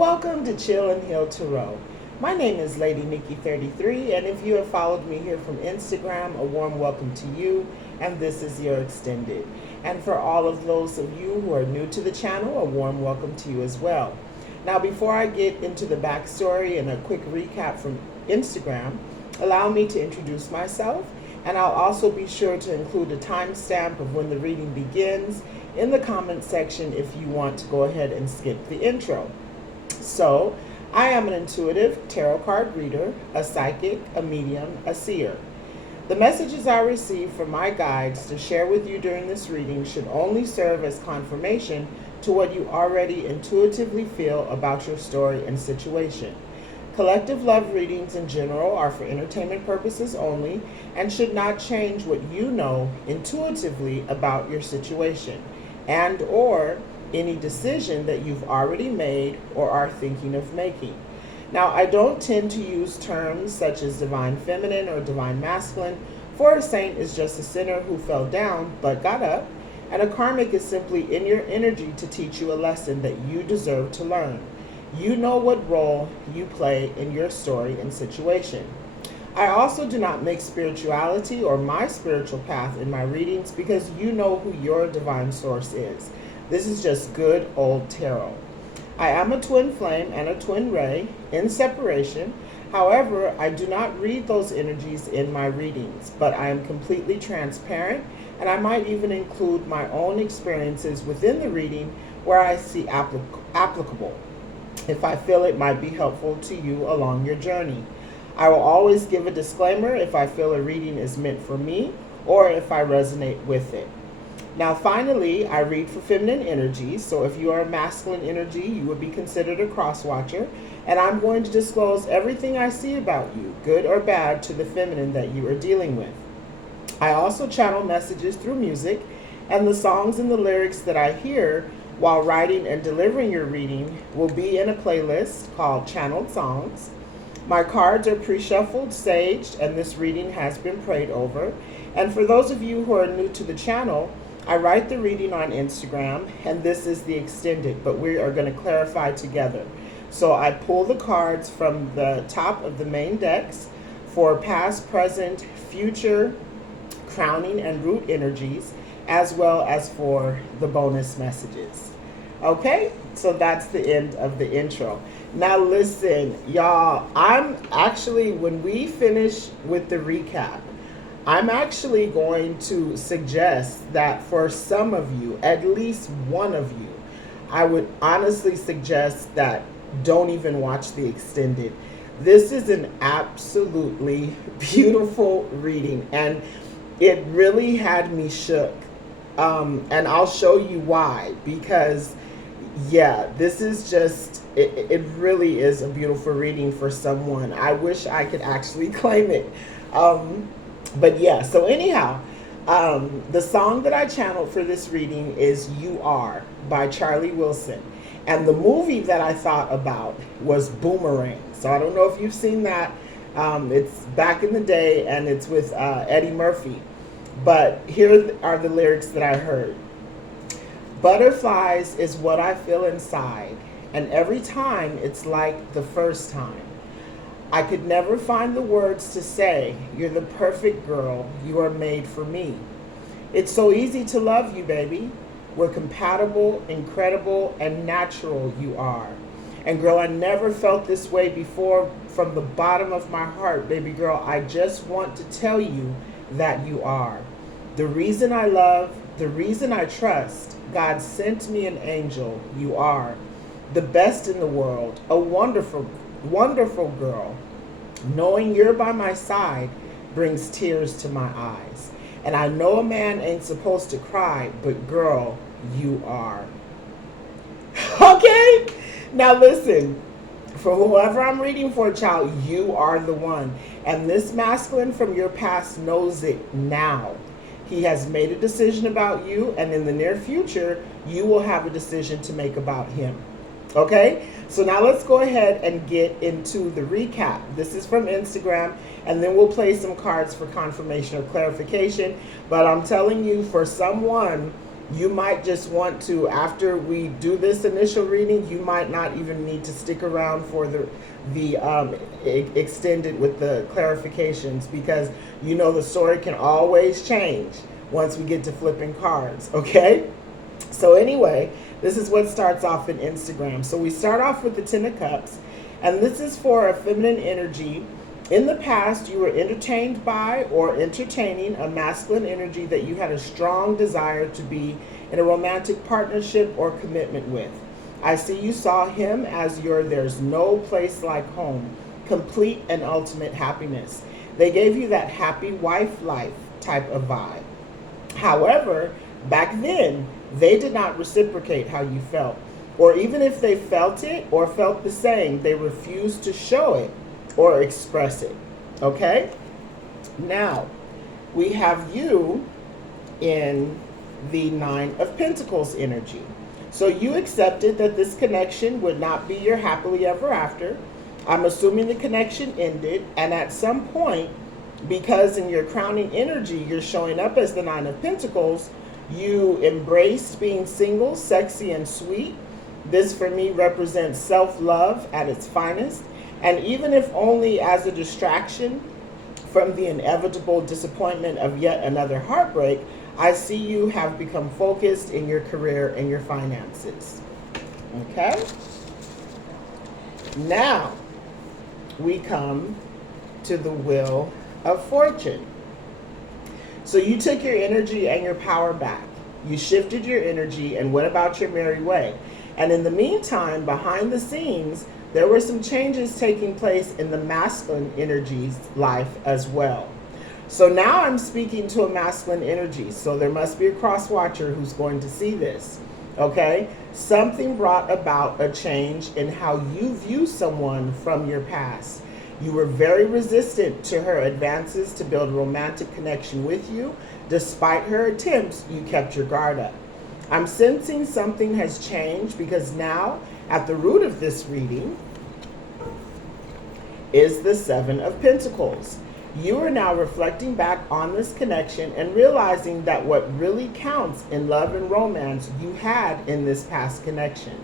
Welcome to Chill and Heal Tarot. My name is Lady Nikki 33, and if you have followed me here from Instagram, a warm welcome to you, and this is your extended. And for all of those of you who are new to the channel, a warm welcome to you as well. Now, before I get into the backstory and a quick recap from Instagram, allow me to introduce myself, and I'll also be sure to include a timestamp of when the reading begins in the comment section if you want to go ahead and skip the intro. So, I am an intuitive tarot card reader, a psychic, a medium, a seer. The messages I receive from my guides to share with you during this reading should only serve as confirmation to what you already intuitively feel about your story and situation. Collective love readings in general are for entertainment purposes only and should not change what you know intuitively about your situation and or any decision that you've already made or are thinking of making. Now, I don't tend to use terms such as divine feminine or divine masculine, for a saint is just a sinner who fell down but got up, and a karmic is simply in your energy to teach you a lesson that you deserve to learn. You know what role you play in your story and situation. I also do not mix spirituality or my spiritual path in my readings because you know who your divine source is. This is just good old tarot. I am a twin flame and a twin ray in separation. However, I do not read those energies in my readings, but I am completely transparent, and I might even include my own experiences within the reading where I see applicable, if I feel it might be helpful to you along your journey. I will always give a disclaimer if I feel a reading is meant for me or if I resonate with it. Now, finally, I read for feminine energies, so if you are a masculine energy, you would be considered a cross-watcher, and I'm going to disclose everything I see about you, good or bad, to the feminine that you are dealing with. I also channel messages through music, and the songs and the lyrics that I hear while writing and delivering your reading will be in a playlist called Channeled Songs. My cards are pre-shuffled, saged, and this reading has been prayed over. And for those of you who are new to the channel, I write the reading on Instagram, and this is the extended, but we are going to clarify together. So I pull the cards from the top of the main decks for past, present, future, crowning, and root energies, as well as for the bonus messages. Okay, so that's the end of the intro. Now listen, y'all, I'm actually, when we finish with the recap, I'm actually going to suggest that for some of you, at least one of you, I would honestly suggest that don't even watch the extended. This is an absolutely beautiful reading, and it really had me shook. And I'll show you why, because yeah, this is just, it really is a beautiful reading for someone. I wish I could actually claim it. But yeah, so anyhow, the song that I channeled for this reading is You Are by Charlie Wilson. And the movie that I thought about was Boomerang. So I don't know if you've seen that. It's back in the day, and it's with Eddie Murphy. But here are the lyrics that I heard. Butterflies is what I feel inside, and every time it's like the first time. I could never find the words to say, you're the perfect girl, you are made for me. It's so easy to love you, baby. We're compatible, incredible, and natural you are. And girl, I never felt this way before from the bottom of my heart, baby girl. I just want to tell you that you are. The reason I love, the reason I trust, God sent me an angel, you are. The best in the world, a wonderful, wonderful girl. Knowing you're by my side brings tears to my eyes. And I know a man ain't supposed to cry, but girl, you are. Okay? Now listen, for whoever I'm reading for, child, you are the one. And this masculine from your past knows it now. He has made a decision about you, and in the near future, you will have a decision to make about him. Okay? So now let's go ahead and get into the recap. This is from Instagram, and then we'll play some cards for confirmation or clarification. But I'm telling you, for someone You might just want to, after we do this initial reading, you might not even need to stick around for the extended with the clarifications, because you know the story can always change once we get to flipping cards, okay? So anyway, this is what starts off in Instagram. So we start off with the Ten of Cups, and this is for a feminine energy. In the past, you were entertained by or entertaining a masculine energy that you had a strong desire to be in a romantic partnership or commitment with. I see you saw him as your there's no place like home, complete and ultimate happiness. They gave you that happy wife life type of vibe. However, back then, they did not reciprocate how you felt. Or even if they felt it or felt the same, they refused to show it or express it. Okay? Now, we have you in the Nine of Pentacles energy. So you accepted that this connection would not be your happily ever after. I'm assuming the connection ended, and at some point, because in your crowning energy, you're showing up as the Nine of Pentacles, you embraced being single, sexy, and sweet. This for me represents self-love at its finest. And even if only as a distraction from the inevitable disappointment of yet another heartbreak, I see you have become focused in your career and your finances. Okay? Now, we come to the Wheel of Fortune. So you took your energy and your power back. You shifted your energy and went about your merry way. And in the meantime, behind the scenes, there were some changes taking place in the masculine energy's life as well. So now I'm speaking to a masculine energy. So there must be a cross watcher who's going to see this. Okay? Something brought about a change in how you view someone from your past. You were very resistant to her advances to build a romantic connection with you. Despite her attempts, you kept your guard up. I'm sensing something has changed, because now, at the root of this reading, is the Seven of Pentacles. You are now reflecting back on this connection and realizing that what really counts in love and romance you had in this past connection.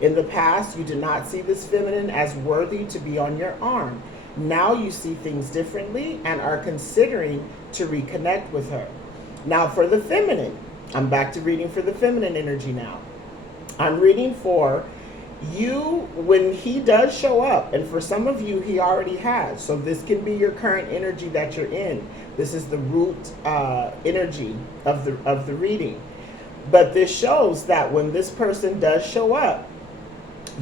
In the past, you did not see this feminine as worthy to be on your arm. Now you see things differently and are considering to reconnect with her. Now for the feminine, I'm back to reading for the feminine energy now. I'm reading for you when he does show up, and for some of you, he already has. So this can be your current energy that you're in. This is the root energy of the reading. But this shows that when this person does show up,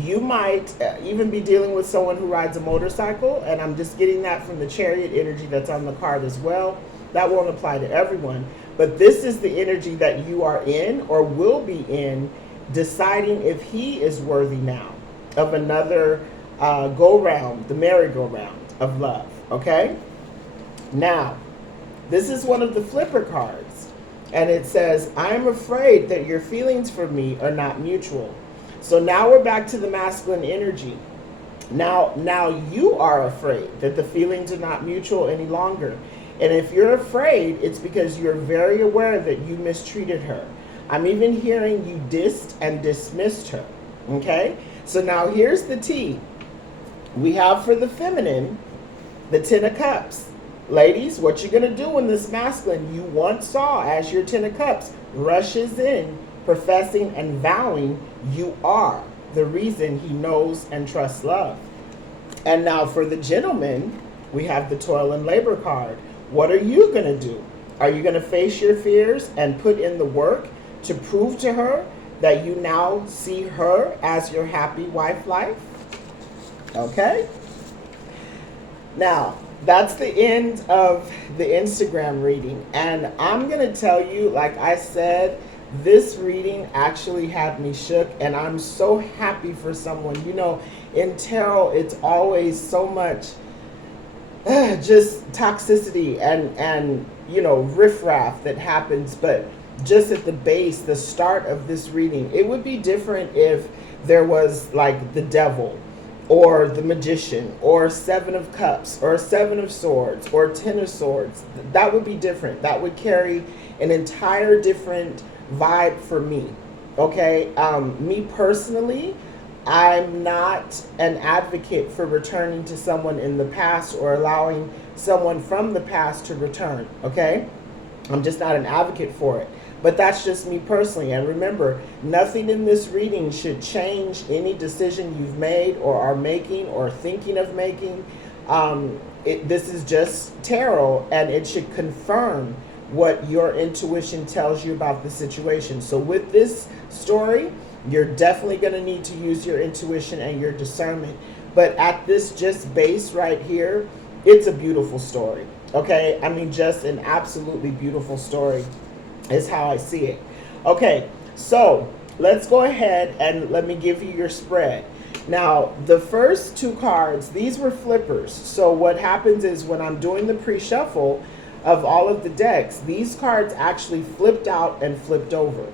you might even be dealing with someone who rides a motorcycle, and I'm just getting that from the Chariot energy that's on the card as well. That won't apply to everyone, but this is the energy that you are in or will be in, deciding if he is worthy now of another go-round, the merry-go-round of love, okay? Now, this is one of the flipper cards, and it says, I'm afraid that your feelings for me are not mutual. So now we're back to the masculine energy. Now you are afraid that the feelings are not mutual any longer. And if you're afraid, it's because you're very aware that you mistreated her. I'm even hearing you dissed and dismissed her. Okay? So now here's the tea. We have for the feminine, the Ten of Cups. Ladies, what you're going to do when this masculine you once saw as your Ten of Cups rushes in, professing and vowing you are the reason he knows and trusts love. And now for the gentleman, we have the Toil and Labor card. What are you going to do? Are you going to face your fears and put in the work to prove to her that you now see her as your happy wife life? Okay? Now, that's the end of the Instagram reading. And I'm going to tell you, like I said, this reading actually had me shook, and I'm so happy for someone. You know, in tarot, it's always so much just toxicity and you know, riffraff that happens, but just at the base, the start of this reading, it would be different if there was like the devil or the magician or Seven of Cups or Seven of Swords or Ten of Swords. That would be different. That would carry an entire different vibe for me. Okay, me personally, I'm not an advocate for returning to someone in the past or allowing someone from the past to return. Okay, I'm just not an advocate for it. But that's just me personally. And remember, nothing in this reading should change any decision you've made or are making or thinking of making. This is just tarot, and it should confirm what your intuition tells you about the situation. So with this story, you're definitely going to need to use your intuition and your discernment. But at this just base right here, it's a beautiful story. Okay, I mean, just an absolutely beautiful story is how I see it. Okay, so let's go ahead and let me give you your spread. Now, the first two cards, these were flippers. So what happens is when I'm doing the pre-shuffle of all of the decks, these cards actually flipped out and flipped over.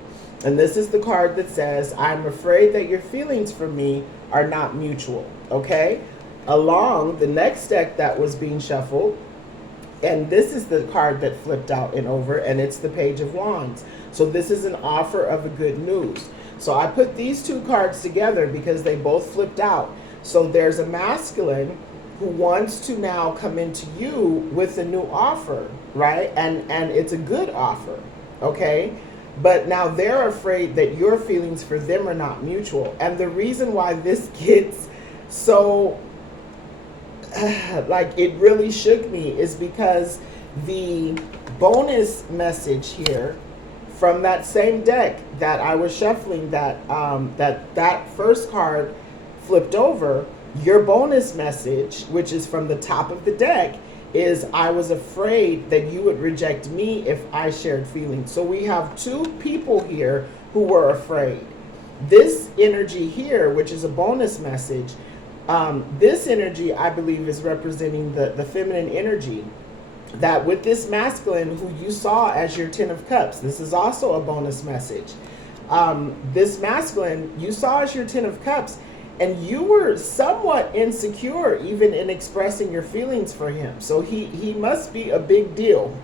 And this is the card that says, I'm afraid that your feelings for me are not mutual. Okay, along the next deck that was being shuffled, and this is the card that flipped out and over, and it's the Page of Wands. So this is an offer of a good news. So I put these two cards together because they both flipped out. So there's a masculine who wants to now come into you with a new offer, right? And it's a good offer, okay? But now they're afraid that your feelings for them are not mutual. And the reason why this gets so like it really shook me is because the bonus message here from that same deck that I was shuffling, that first card flipped over, your bonus message, which is from the top of the deck, is I was afraid that you would reject me if I shared feelings. So we have two people here who were afraid. This energy here, which is a bonus message, this energy, I believe, is representing the feminine energy. That with this masculine who you saw as your Ten of Cups, this is also a bonus message. This masculine you saw as your Ten of Cups, and you were somewhat insecure even in expressing your feelings for him. So he must be a big deal.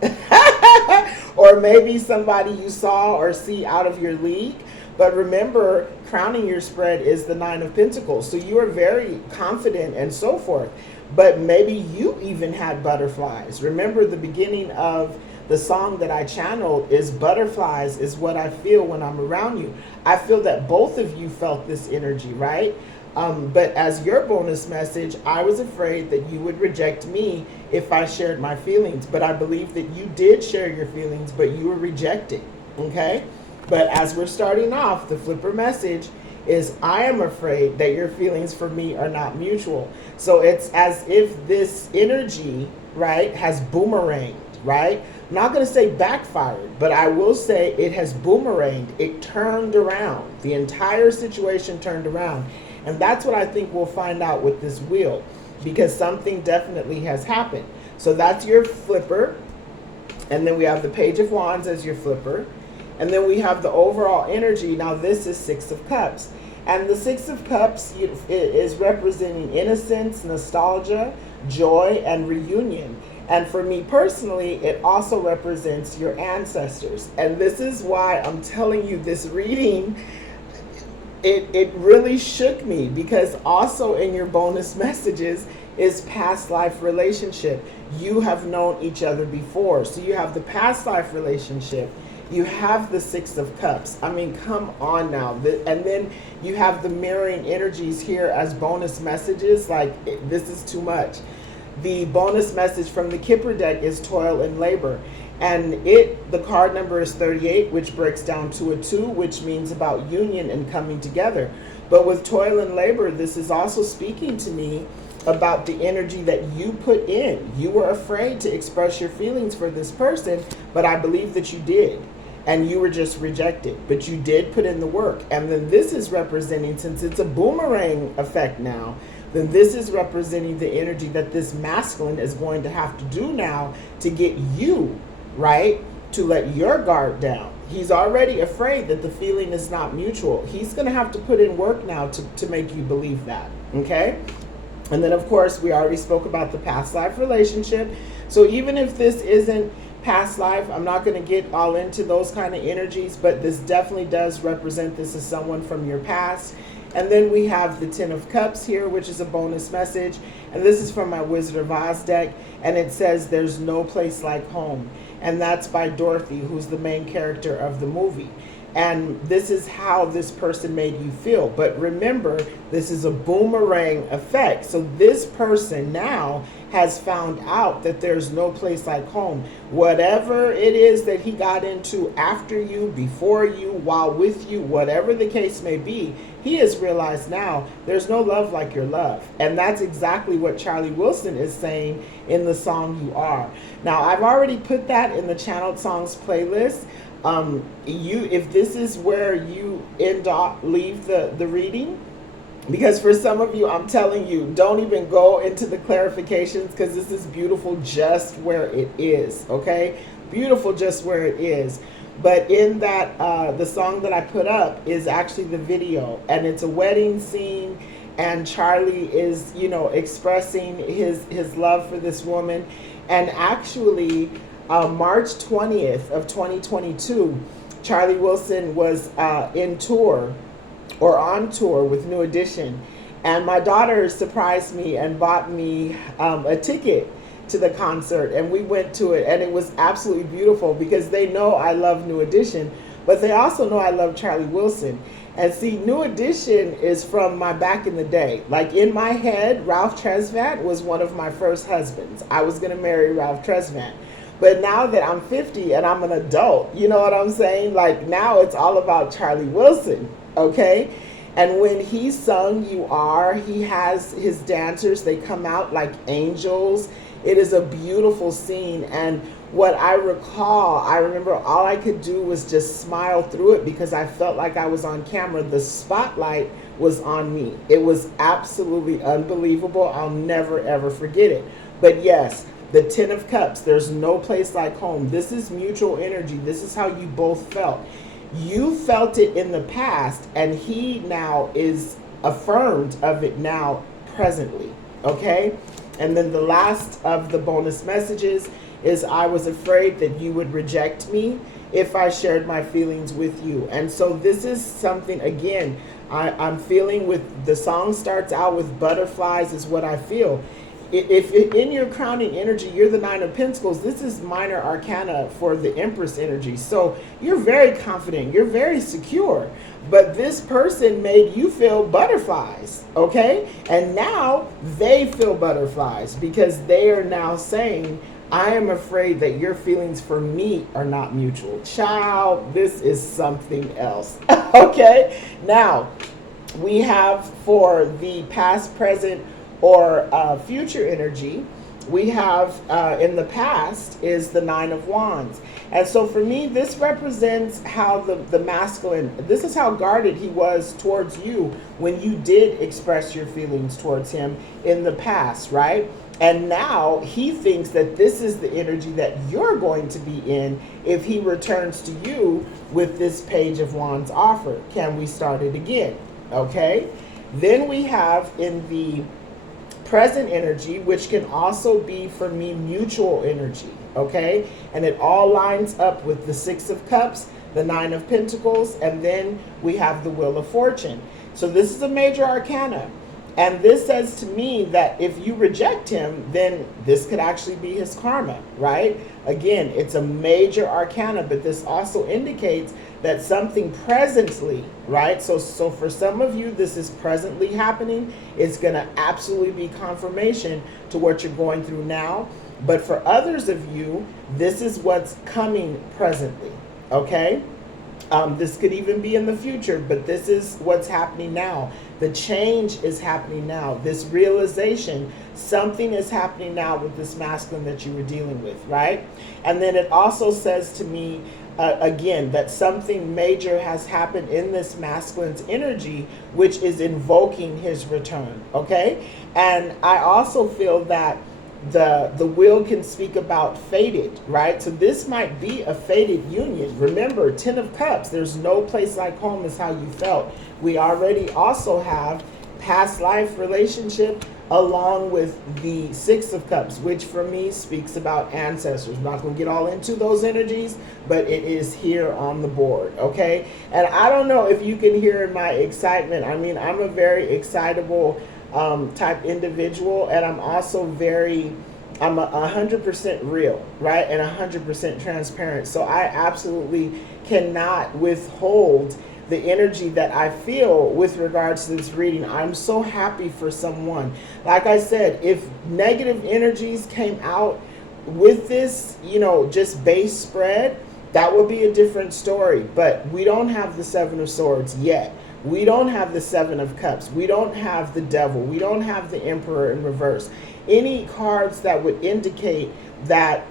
Or maybe somebody you saw or see out of your league. But remember, crowning your spread is the Nine of Pentacles. So you are very confident and so forth. But maybe you even had butterflies. Remember, the beginning of the song that I channeled is butterflies is what I feel when I'm around you. I feel that both of you felt this energy, right? But as your bonus message, I was afraid that you would reject me if I shared my feelings. But I believe that you did share your feelings, but you were rejected, okay? But as we're starting off, the flipper message is I am afraid that your feelings for me are not mutual. So it's as if this energy, right, has boomeranged, right? I'm not going to say backfired, but I will say it has boomeranged. It turned around. The entire situation turned around. And that's what I think we'll find out with this wheel, because something definitely has happened. So that's your flipper. And then we have the Page of Wands as your flipper. And then we have the overall energy. Now this is Six of Cups. And the Six of Cups is representing innocence, nostalgia, joy, and reunion. And for me personally, it also represents your ancestors. And this is why I'm telling you this reading, it really shook me, because also in your bonus messages is past life relationship. You have known each other before. So you have the past life relationship. You have the Six of Cups. I mean, come on now. And then you have the mirroring energies here as bonus messages. Like, this is too much. The bonus message from the Kipper deck is toil and labor. And the card number is 38, which breaks down to a 2, which means about union and coming together. But with toil and labor, this is also speaking to me about the energy that you put in. You were afraid to express your feelings for this person, but I believe that you did. And you were just rejected, but you did put in the work. And then this is representing, since it's a boomerang effect now, then this is representing the energy that this masculine is going to have to do now to get you, right, to let your guard down. He's already afraid that the feeling is not mutual. He's going to have to put in work now to make you believe that, okay? And then, of course, we already spoke about the past life relationship. So even if this isn't past life. I'm not going to get all into those kind of energies, but this definitely does represent this as someone from your past. And then we have the Ten of Cups here, which is a bonus message. And this is from my Wizard of Oz deck. And it says, there's no place like home. And that's by Dorothy, who's the main character of the movie. And this is how this person made you feel. But remember, this is a boomerang effect. So this person now has found out that there's no place like home. Whatever it is that he got into after you, before you, while with you, whatever the case may be, he has realized now there's no love like your love. And that's exactly what Charlie Wilson is saying in the song You Are. Now, I've already put that in the Channeled Songs playlist. If this is where you leave the reading, because for some of you, I'm telling you, don't even go into the clarifications, because this is beautiful just where it is, okay? Beautiful just where it is. But in that, the song that I put up is actually the video, and it's a wedding scene, and Charlie is, expressing his love for this woman. And actually, March 20th of 2022, Charlie Wilson was on tour with New Edition, and my daughter surprised me and bought me a ticket to the concert, and we went to it, and it was absolutely beautiful because they know I love New Edition, but they also know I love Charlie Wilson. And see, New Edition is from my back in the day. Like, in my head, Ralph Tresvant was one of my first husbands. I was going to marry Ralph Tresvant. But now that I'm 50 and I'm an adult, you know what I'm saying? Like, now it's all about Charlie Wilson, okay? And when he sung You Are, he has his dancers, they come out like angels. It is a beautiful scene. And what I recall, I remember all I could do was just smile through it because I felt like I was on camera. The spotlight was on me. It was absolutely unbelievable. I'll never, ever forget it. But yes, the Ten of Cups, there's no place like home. This is mutual energy. This is how you both felt. You felt it in the past, and he now is affirmed of it now presently, okay? And then the last of the bonus messages is, I was afraid that you would reject me if I shared my feelings with you. And so this is something, again, I'm feeling with, the song starts out with butterflies is what I feel. If in your crowning energy, you're the Nine of Pentacles, this is minor arcana for the Empress energy. So you're very confident, you're very secure, but this person made you feel butterflies, okay? And now they feel butterflies because they are now saying, I am afraid that your feelings for me are not mutual. Child, this is something else, okay? Now, we have for the past, present, or future energy, we have in the past is the Nine of Wands. And so for me, this represents how the masculine, this is how guarded he was towards you when you did express your feelings towards him in the past, right? And now he thinks that this is the energy that you're going to be in if he returns to you with this Page of Wands offer. Can we start it again? Okay. Then we have in the present energy, which can also be for me mutual energy, okay? And it all lines up with the Six of Cups, the Nine of Pentacles, and then we have the Wheel of Fortune. So this is a major arcana. And this says to me that if you reject him, then this could actually be his karma, right? Again, it's a major arcana, but this also indicates that something presently, right? So for some of you, this is presently happening. It's going to absolutely be confirmation to what you're going through now. But for others of you, this is what's coming presently, okay? This could even be in the future, but this is what's happening now. The change is happening now. This realization, something is happening now with this masculine that you were dealing with, right? And then it also says to me, again, that something major has happened in this masculine's energy, which is invoking his return, okay? And I also feel that the wheel can speak about fated, right? So this might be a fated union. Remember, Ten of Cups, there's no place like home is how you felt. We already also have past life relationship, along with the Six of Cups, which for me speaks about ancestors. I'm not going to get all into those energies, but it is here on the board, okay? And I don't know if you can hear my excitement. I mean, I'm a very excitable type individual, and I'm also I'm 100% real, right? And 100% transparent. So I absolutely cannot withhold the energy that I feel with regards to this reading. I'm so happy for someone. Like I said, if negative energies came out with this, just base spread, that would be a different story. But we don't have the Seven of Swords yet. We don't have the Seven of Cups. We don't have the Devil. We don't have the Emperor in reverse. Any cards that would indicate that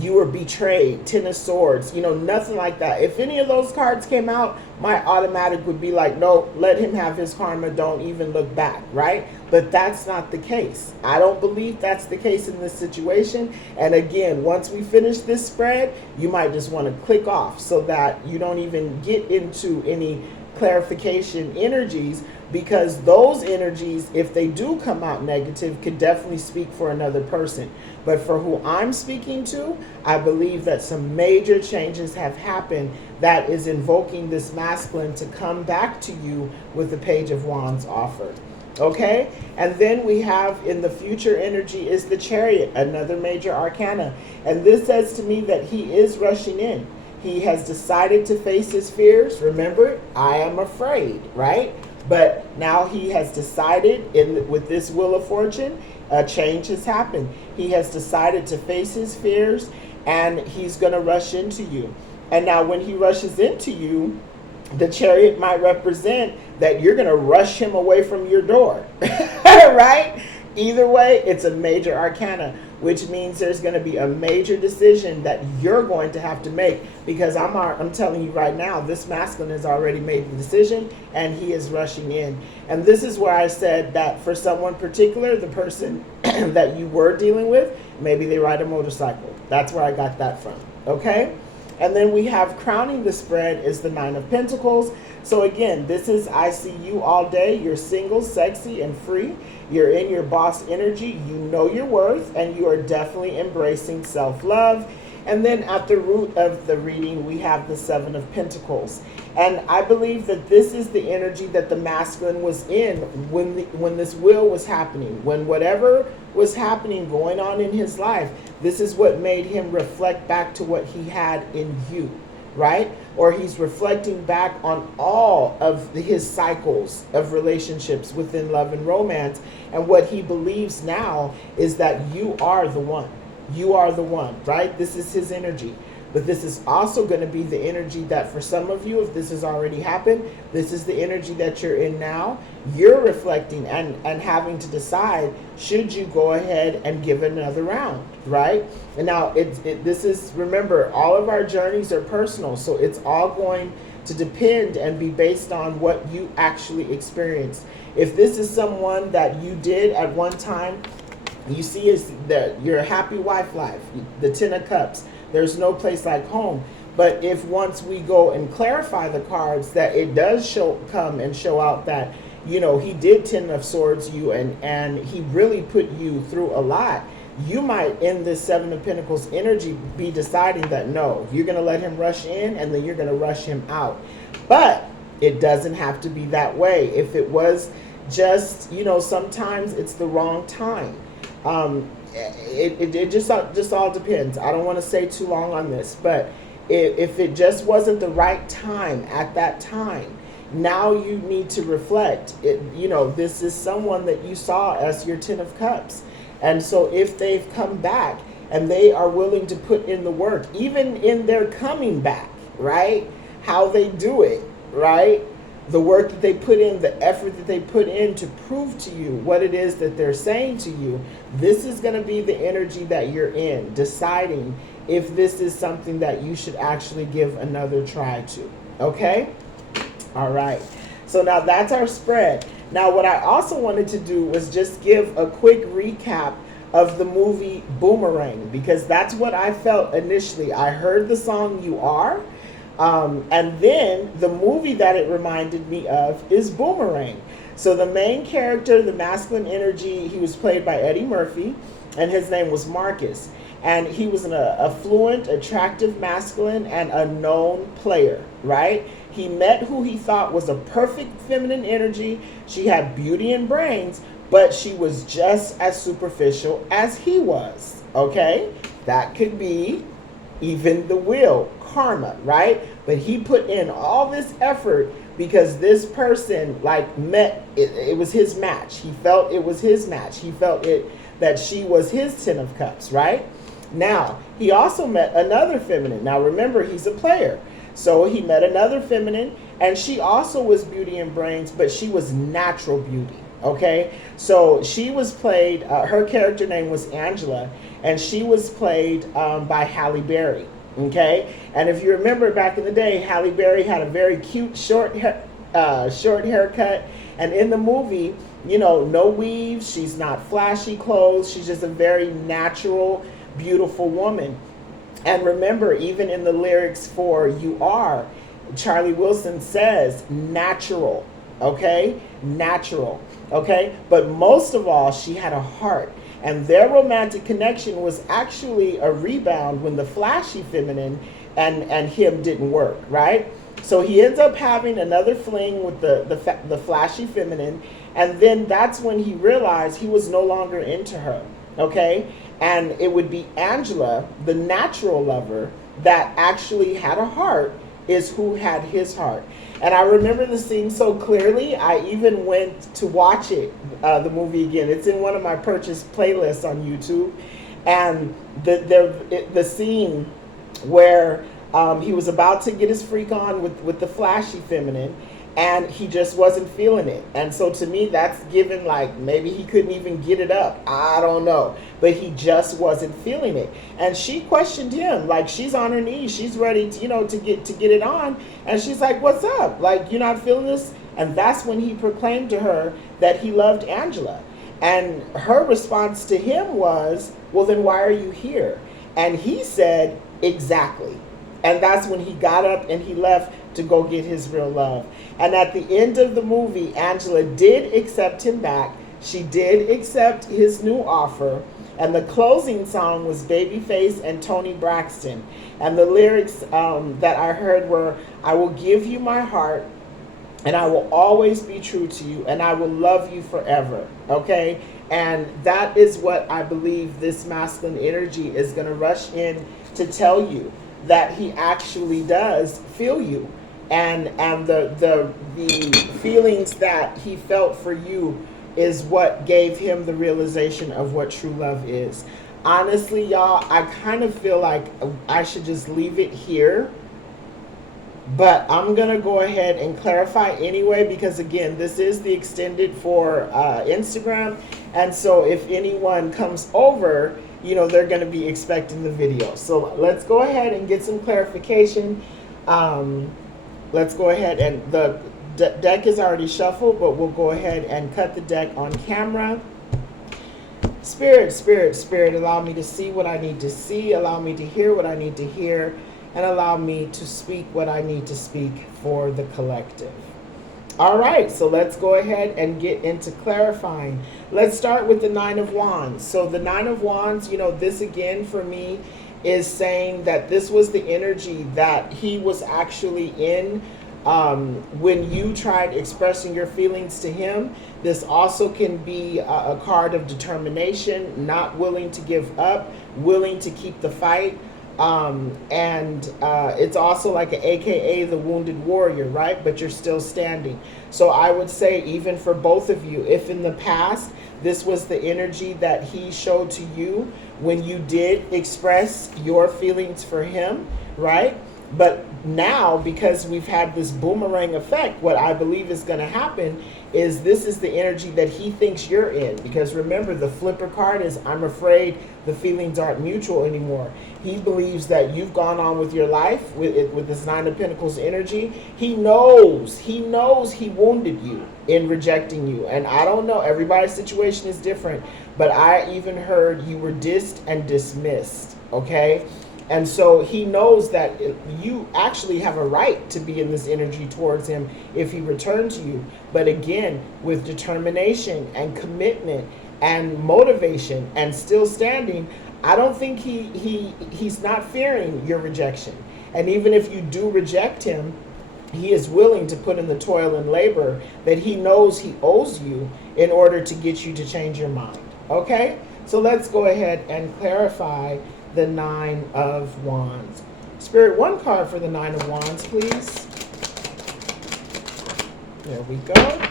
you were betrayed, Ten of Swords, nothing like that. If any of those cards came out, my automatic would be like, no, let him have his karma. Don't even look back, right? But that's not the case. I don't believe that's the case in this situation. And again, once we finish this spread, you might just want to click off so that you don't even get into any clarification energies, because those energies, if they do come out negative, could definitely speak for another person. But for who I'm speaking to, I believe that some major changes have happened that is invoking this masculine to come back to you with the Page of Wands offer. Okay? And then we have in the future energy is the Chariot, another major arcana. And this says to me that he is rushing in. He has decided to face his fears. Remember, I am afraid, right? But now he has decided with this Wheel of Fortune, a change has happened. He has decided to face his fears, and he's going to rush into you. And now when he rushes into you, the Chariot might represent that you're going to rush him away from your door, right? Either way, it's a major arcana, which means there's going to be a major decision that you're going to have to make, because I'm telling you right now, this masculine has already made the decision and he is rushing in. And this is where I said that for someone particular, the person that you were dealing with, maybe they ride a motorcycle. That's where I got that from, okay? And then we have crowning the spread is the Nine of Pentacles. So again, this is I see you all day. You're single, sexy, and free. You're in your boss energy. You know your worth, and you are definitely embracing self-love. And then at the root of the reading, we have the Seven of Pentacles. And I believe that this is the energy that the masculine was in when this wheel was happening, when whatever was happening, going on in his life, this is what made him reflect back to what he had in you, right? Or he's reflecting back on all of his cycles of relationships within love and romance. And what he believes now is that you are the one. You are the one, right? This is his energy. But this is also going to be the energy that for some of you, if this has already happened, this is the energy that you're in now. You're reflecting and having to decide, should you go ahead and give another round, right? And now this is, remember, all of our journeys are personal. So it's all going to depend and be based on what you actually experienced. If this is someone that you did at one time, you see is that your happy wife life, the Ten of Cups, there's no place like home. But if once we go and clarify the cards, that it does come and show out that, he did Ten of Swords you and he really put you through a lot, you might in this Seven of Pentacles energy be deciding that no, you're going to let him rush in and then you're going to rush him out. But it doesn't have to be that way. If it was just, sometimes it's the wrong time. It just all depends. I don't want to say too long on this, but if it just wasn't the right time at that time, now you need to reflect. This is someone that you saw as your Ten of Cups. And so if they've come back and they are willing to put in the work, even in their coming back, right? How they do it, right? The work that they put in, the effort that they put in to prove to you what it is that they're saying to you, this is going to be the energy that you're in, deciding if this is something that you should actually give another try to. Okay? All right. So now that's our spread. Now what I also wanted to do was just give a quick recap of the movie Boomerang, because that's what I felt initially. I heard the song You Are. And then the movie that it reminded me of is Boomerang. So the main character, the masculine energy, he was played by Eddie Murphy, and his name was Marcus. And he was an affluent, attractive masculine and a known player, right? He met who he thought was a perfect feminine energy. She had beauty and brains, but she was just as superficial as he was, okay? That could be even the will, karma, right? But he put in all this effort because this person like met it was his match. He felt it was his match. He felt it that she was his 10 of cups, right? Now, he also met another feminine. Now remember, he's a player. So he met another feminine, and she also was beauty and brains, but she was natural beauty. Okay, so she was played, her character name was Angela, and she was played by Halle Berry. Okay, and if you remember back in the day, Halle Berry had a very cute short haircut, and in the movie, you know, no weaves, she's not flashy clothes, she's just a very natural, beautiful woman. And remember, even in the lyrics for You Are, Charlie Wilson says natural, okay? Natural, okay? But most of all, she had a heart. And their romantic connection was actually a rebound when the flashy feminine and him didn't work, right? So he ends up having another fling with the flashy feminine. And then that's when he realized he was no longer into her, okay? And it would be Angela, the natural lover, that actually had a heart, is who had his heart. And I remember the scene so clearly, I even went to watch it, the movie again. It's in one of my purchased playlists on YouTube. And the scene where he was about to get his freak on with the flashy feminine, and he just wasn't feeling it. And so to me, that's given like maybe he couldn't even get it up. I don't know. But he just wasn't feeling it. And she questioned him, like she's on her knees. She's ready to, you know, to get it on. And she's like, what's up? Like, you're not feeling this? And that's when he proclaimed to her that he loved Angela. And her response to him was, well, then why are you here? And he said, exactly. And that's when he got up and he left to go get his real love. And at the end of the movie, Angela did accept him back. She did accept his new offer. And the closing song was Babyface and Toni Braxton. And the lyrics that I heard were, I will give you my heart, and I will always be true to you, and I will love you forever. Okay? And that is what I believe this masculine energy is going to rush in to tell you, that he actually does feel you. And the feelings that he felt for you is what gave him the realization of what true love is. Honestly, y'all, I kind of feel like I should just leave it here. But I'm going to go ahead and clarify anyway, because again, this is the extended for Instagram. And so if anyone comes over, you know, they're going to be expecting the video. So let's go ahead and get some clarification. Let's go ahead, and the deck is already shuffled, but we'll go ahead and cut the deck on camera. Spirit, spirit, spirit, allow me to see what I need to see, allow me to hear what I need to hear, and allow me to speak what I need to speak for the collective. All right, so let's go ahead and get into clarifying. Let's start with the Nine of Wands. So the Nine of Wands, you know, this again for me is saying that this was the energy that he was actually in when you tried expressing your feelings to him. This also can be a card of determination, not willing to give up, willing to keep the fight. And it's also like an AKA the wounded warrior, right? But you're still standing. So I would say, even for both of you, if in the past this was the energy that he showed to you when you did express your feelings for him, right? But now, because we've had this boomerang effect, what I believe is going to happen is this is the energy that he thinks you're in. Because remember, the flipper card is, I'm afraid the feelings aren't mutual anymore. He believes that you've gone on with your life with this Nine of Pentacles energy. He knows he wounded you in rejecting you. And I don't know, everybody's situation is different, but I even heard you were dissed and dismissed, okay? And so he knows that you actually have a right to be in this energy towards him if he returns to you. But again, with determination and commitment and motivation and still standing, I don't think he's not fearing your rejection. And even if you do reject him, he is willing to put in the toil and labor that he knows he owes you in order to get you to change your mind. Okay? So let's go ahead and clarify the Nine of Wands. Spirit, one card for the Nine of Wands, please. There we go.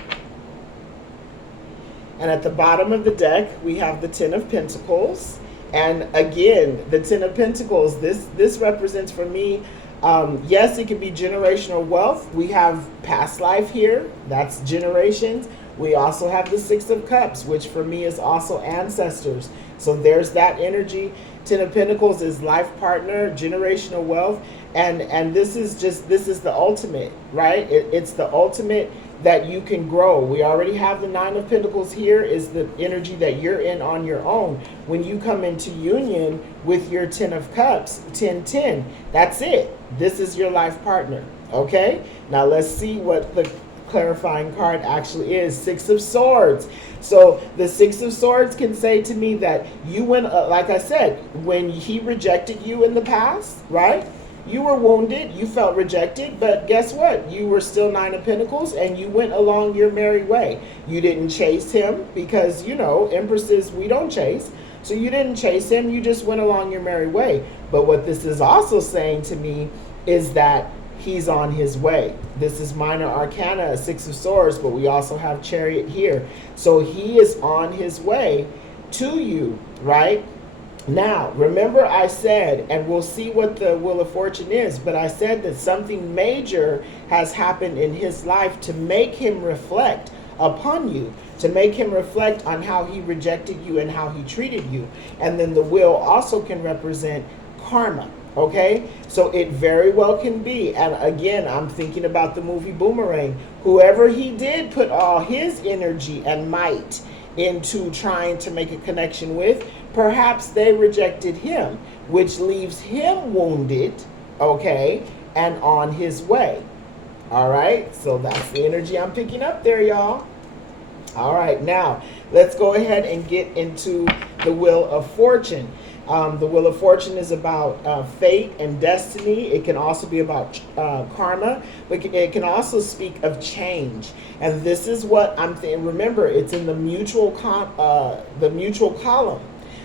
And at the bottom of the deck, we have the Ten of Pentacles. And again, the Ten of Pentacles, this represents for me, yes, it could be generational wealth. We have past life here. That's generations. We also have the Six of Cups, which for me is also ancestors. So there's that energy. Ten of Pentacles is life partner, generational wealth. And this is the ultimate, right? It's the ultimate that you can grow. We already have the Nine of Pentacles here is the energy that you're in on your own. When you come into union with your Ten of Cups, 10-10, that's it. This is your life partner, okay? Now let's see what the clarifying card actually is. Six of Swords. So the Six of Swords can say to me that you went, like I said, when he rejected you in the past, right? You were wounded, you felt rejected, but guess what? You were still Nine of Pentacles and you went along your merry way. You didn't chase him because, you know, Empresses, we don't chase. So you didn't chase him, you just went along your merry way. But what this is also saying to me is that he's on his way. This is minor arcana, Six of Swords, but we also have Chariot here. So he is on his way to you, right? Now, remember I said, and we'll see what the Wheel of Fortune is, but I said that something major has happened in his life to make him reflect upon you, to make him reflect on how he rejected you and how he treated you. And then the wheel also can represent karma. Okay, so it very well can be. And again, I'm thinking about the movie Boomerang. Whoever he did put all his energy and might into trying to make a connection with, perhaps they rejected him, which leaves him wounded, okay, and on his way. All right, so that's the energy I'm picking up there, y'all. All right, now let's go ahead and get into the Wheel of Fortune. The Wheel of Fortune is about fate and destiny. It can also be about karma, but it can also speak of change. And this is what I'm thinking. Remember, it's in the mutual column.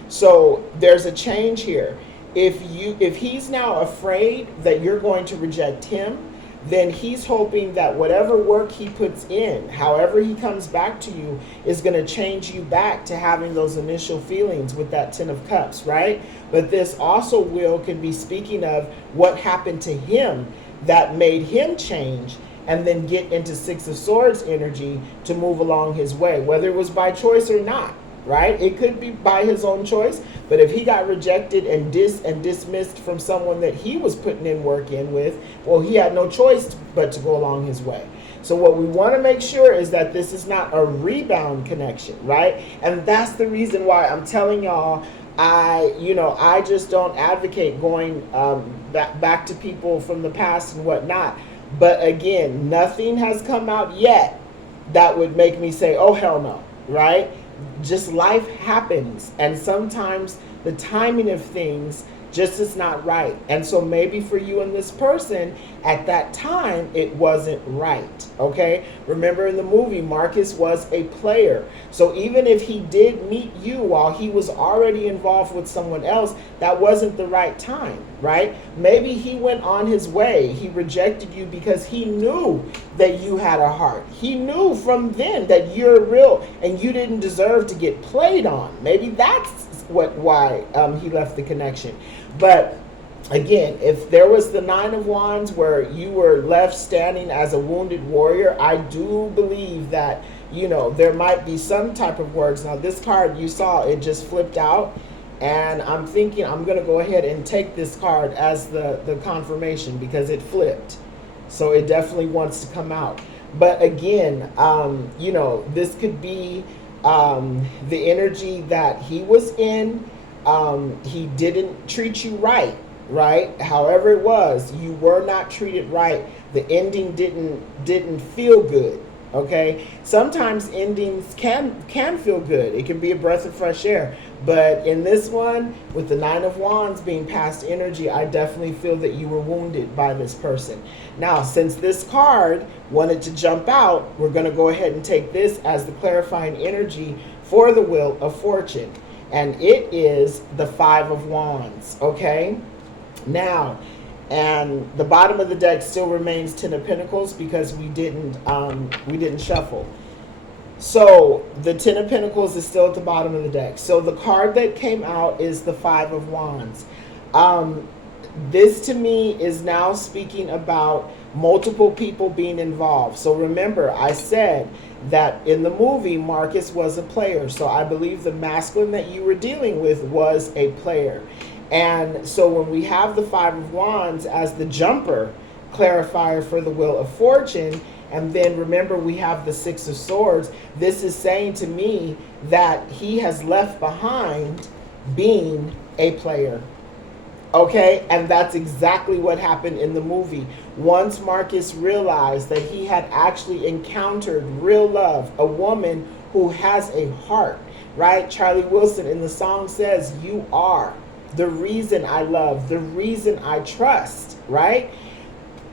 So there's a change here. If he's now afraid that you're going to reject him, then he's hoping that whatever work he puts in, however he comes back to you, is going to change you back to having those initial feelings with that Ten of Cups, right? But this also can be speaking of what happened to him that made him change and then get into Six of Swords energy to move along his way, whether it was by choice or not, right? It could be by his own choice, but if he got rejected and dismissed from someone that he was putting in work in with, well, he had no choice but to go along his way. So what we want to make sure is that this is not a rebound connection, right? And that's the reason why I'm telling y'all, I just don't advocate going back to people from the past and whatnot. But again, nothing has come out yet that would make me say, oh, hell no, right? Just life happens, and sometimes the timing of things just is not right. And so maybe for you and this person at that time, it wasn't right. Okay. Remember in the movie, Marcus was a player. So even if he did meet you while he was already involved with someone else, that wasn't the right time, right? Maybe he went on his way. He rejected you because he knew that you had a heart. He knew from then that you're real and you didn't deserve to get played on. Maybe that's why he left the connection. But again, if there was the Nine of Wands where you were left standing as a wounded warrior, I do believe that, there might be some type of words. Now this card you saw, it just flipped out, and I'm thinking I'm going to go ahead and take this card as the confirmation because it flipped. So it definitely wants to come out. But again, this could be the energy that he was in. He didn't treat you right, right? However it was, you were not treated right. The ending didn't feel good. Okay, sometimes endings can feel good. It can be a breath of fresh air, but in this one, with the Nine of Wands being past energy, I definitely feel that you were wounded by this person. Now, since this card wanted to jump out, we're going to go ahead and take this as the clarifying energy for the Wheel of Fortune, and it is the Five of Wands. Okay, now, and the bottom of the deck still remains Ten of Pentacles because we didn't shuffle. So the Ten of Pentacles is still at the bottom of the deck. So the card that came out is the Five of Wands. This to me is now speaking about multiple people being involved. So remember, I said that in the movie, Marcus was a player. So I believe the masculine that you were dealing with was a player. And so when we have the Five of Wands as the jumper clarifier for the Wheel of Fortune, and then remember we have the Six of Swords, this is saying to me that he has left behind being a player. Okay, and that's exactly what happened in the movie. Once Marcus realized that he had actually encountered real love, a woman who has a heart, right? Charlie Wilson in the song says, "You are the reason I love, the reason I trust," right?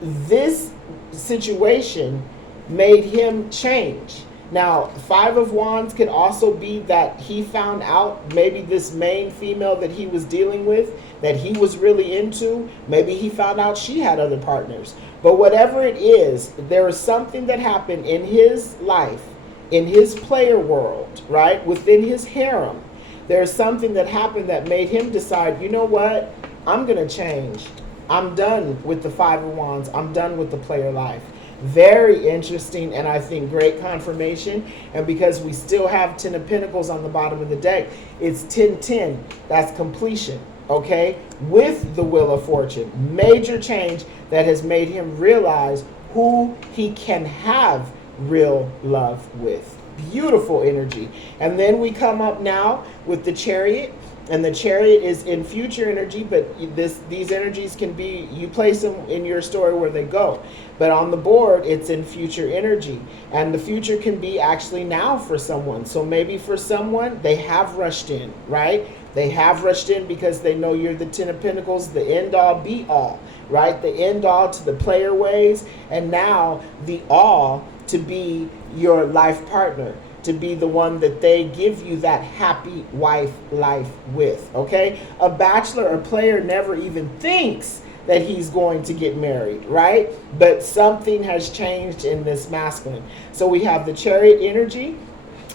This situation made him change. Now, Five of Wands could also be that he found out maybe this main female that he was dealing with, that he was really into, maybe he found out she had other partners. But whatever it is, there is something that happened in his life, in his player world, right? Within his harem. There's something that happened that made him decide, you know what? I'm going to change. I'm done with the Five of Wands. I'm done with the player life. Very interesting, and I think great confirmation. And because we still have Ten of Pentacles on the bottom of the deck, it's 10-10. That's completion, okay? With the Wheel of Fortune. Major change that has made him realize who he can have real love with. Beautiful energy. And then we come up now with the Chariot, and the Chariot is in future energy, but these energies can be, you place them in your story where they go, but on the board it's in future energy, and the future can be actually now for someone. So maybe for someone, they have rushed in, right? They have rushed in because they know you're the Ten of Pentacles, the end all be all, right? The end all to the player ways, and now the all to be your life partner, to be the one that they give you that happy wife life with, okay? A bachelor or player never even thinks that he's going to get married, right? But something has changed in this masculine. So we have the Chariot energy,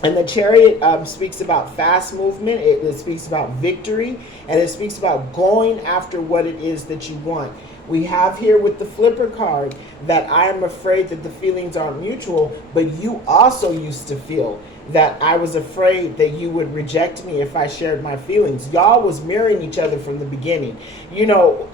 and the Chariot speaks about fast movement, it speaks about victory, and it speaks about going after what it is that you want. We have here with the Flipper card that I am afraid that the feelings aren't mutual, but you also used to feel that I was afraid that you would reject me if I shared my feelings. Y'all was mirroring each other from the beginning. You know,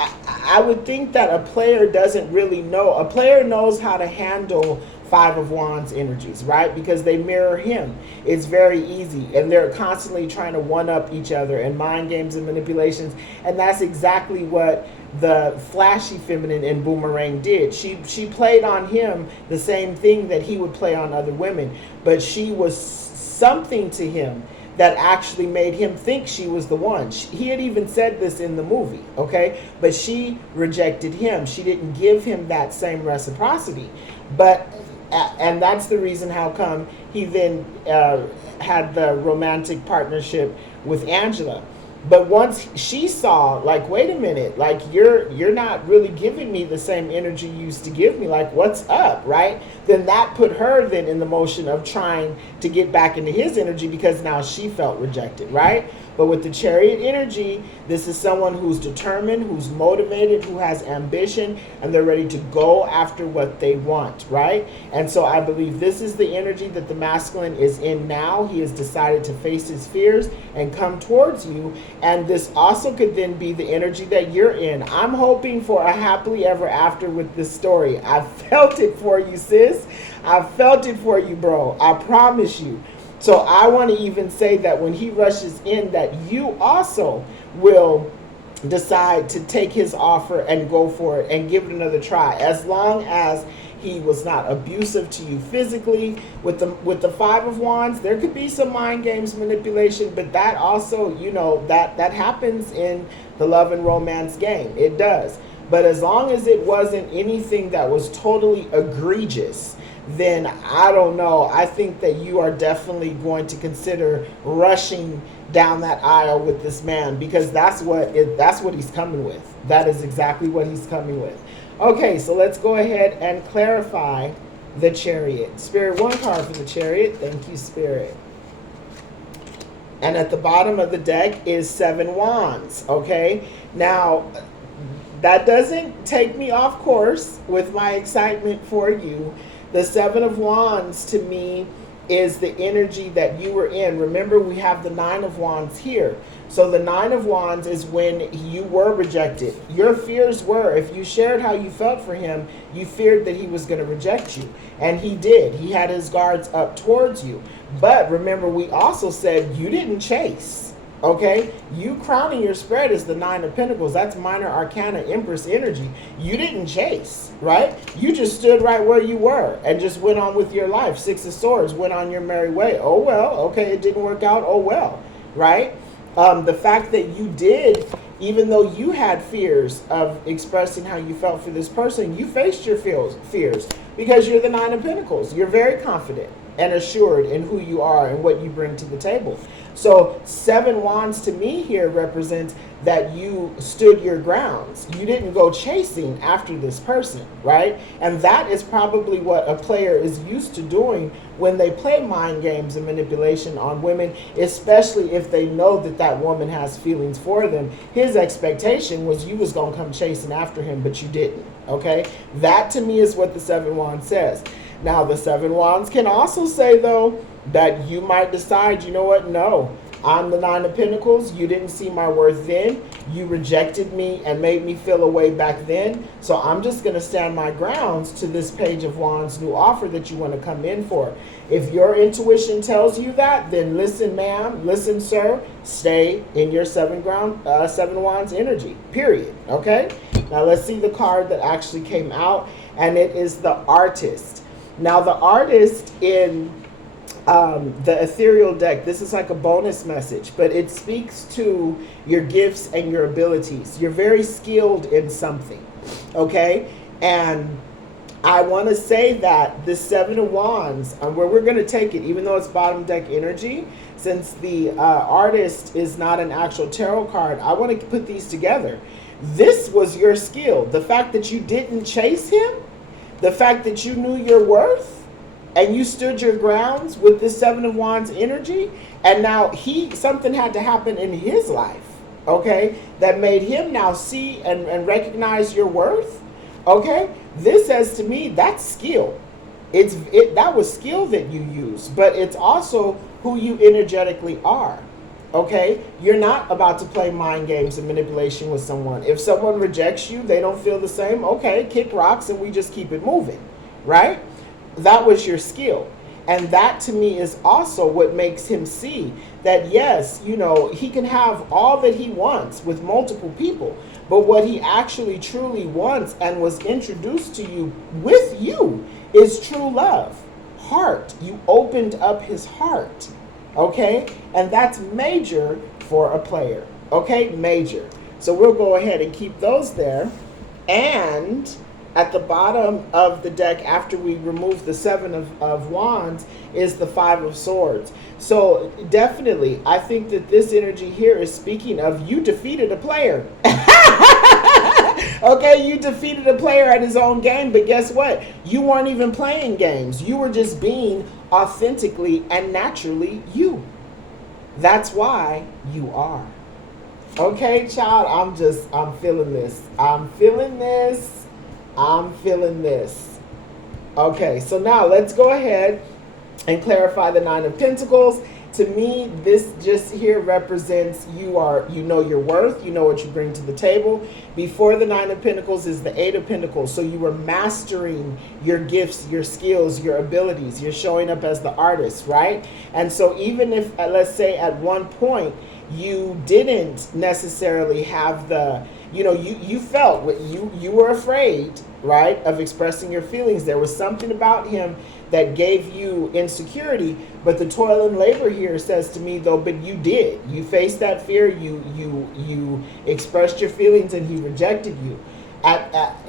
I would think that a player doesn't really know. A player knows how to handle Five of Wands energies, right? Because they mirror him. It's very easy. And they're constantly trying to one-up each other and mind games and manipulations. And that's exactly what the flashy feminine in Boomerang did. She played on him the same thing that he would play on other women. But she was something to him that actually made him think she was the one. He had even said this in the movie, okay? But she rejected him. She didn't give him that same reciprocity. But and that's the reason how come he then had the romantic partnership with Angela. But once she saw, like, wait a minute, like you're not really giving me the same energy you used to give me, like what's up, right? Then that put her then in the motion of trying to get back into his energy because now she felt rejected, right? But with the Chariot energy, this is someone who's determined, who's motivated, who has ambition, and they're ready to go after what they want, right? And so I believe this is the energy that the masculine is in now. He has decided to face his fears and come towards you. And this also could then be the energy that you're in. I'm hoping for a happily ever after with this story. I felt it for you, sis. I felt it for you, bro. I promise you. So I want to even say that when he rushes in, that you also will decide to take his offer and go for it and give it another try, as long as he was not abusive to you physically. With the Five of Wands, there could be some mind games, manipulation, but that also, that happens in the love and romance game. It does. But as long as it wasn't anything that was totally egregious, then I don't know. I think that you are definitely going to consider rushing down that aisle with this man, because that's what he's coming with. That is exactly what he's coming with. Okay, so let's go ahead and clarify the Chariot. Spirit, one card for the Chariot. Thank you, Spirit. And at the bottom of the deck is 7 Wands. Okay, now that doesn't take me off course with my excitement for you. The 7 of Wands to me is the energy that you were in. Remember, we have the 9 of Wands here. So the 9 of Wands is when you were rejected. Your fears were, if you shared how you felt for him, you feared that he was going to reject you. And he did. He had his guards up towards you. But remember, we also said you didn't chase. Okay, you crowning your spread is the 9 of Pentacles. That's minor arcana, Empress energy. You didn't chase, right? You just stood right where you were and just went on with your life. 6 of Swords, went on your merry way. Oh well, okay, it didn't work out. Oh well, right? The fact that you did, even though you had fears of expressing how you felt for this person, you faced your fears because you're the 9 of Pentacles. You're very confident and assured in who you are and what you bring to the table. So 7 Wands to me here represents that you stood your grounds. You didn't go chasing after this person, right? And that is probably what a player is used to doing when they play mind games and manipulation on women, especially if they know that that woman has feelings for them. His expectation was you was going to come chasing after him, but you didn't, okay? That to me is what the 7 Wands says. Now, the 7 Wands can also say, though, that you might decide, you know what, no, I'm the 9 of Pentacles. You didn't see my worth then. You rejected me and made me feel a way back then. So I'm just going to stand my grounds to this Page of Wands new offer that you want to come in for. If your intuition tells you that, then listen, ma'am, listen, sir, stay in your 7 Wands energy, period. Okay? Now let's see the card that actually came out, and it is the Artist. Now the Artist in the ethereal deck, this is like a bonus message, but it speaks to your gifts and your abilities. You're very skilled in something, okay? And I want to say that the 7 of Wands, where we're going to take it, even though it's bottom deck energy, since the Artist is not an actual tarot card, I want to put these together. This was your skill. The fact that you didn't chase him, the fact that you knew your worth, and you stood your grounds with this 7 of Wands energy, and now something had to happen in his life, okay, that made him now see and recognize your worth, okay? This says to me, that's skill. That was skill that you used, but it's also who you energetically are, okay? You're not about to play mind games and manipulation with someone. If someone rejects you, they don't feel the same, okay, kick rocks and we just keep it moving, right? That was your skill. And that to me is also what makes him see that, yes, he can have all that he wants with multiple people, but what he actually truly wants and was introduced to you with you is true love, heart. You opened up his heart, okay? And that's major for a player, okay? Major. So we'll go ahead and keep those there. And at the bottom of the deck, after we remove the 7 of Wands, is the 5 of Swords. So definitely, I think that this energy here is speaking of you defeated a player. Okay, you defeated a player at his own game, but guess what? You weren't even playing games. You were just being authentically and naturally you. That's why you are. Okay, child, I'm feeling this. I'm feeling this. I'm feeling this. Okay, so now let's go ahead and clarify the 9 of Pentacles. To me, this just here represents you know your worth, you know what you bring to the table. Before the 9 of Pentacles is the 8 of Pentacles. So you were mastering your gifts, your skills, your abilities. You're showing up as the artist, right? And so even if, let's say at one point, you didn't necessarily have the, you felt what you were afraid, right, of expressing your feelings. There was something about him that gave you insecurity, but the toil and labor here says to me, though, but you faced that fear, you expressed your feelings, and he rejected you.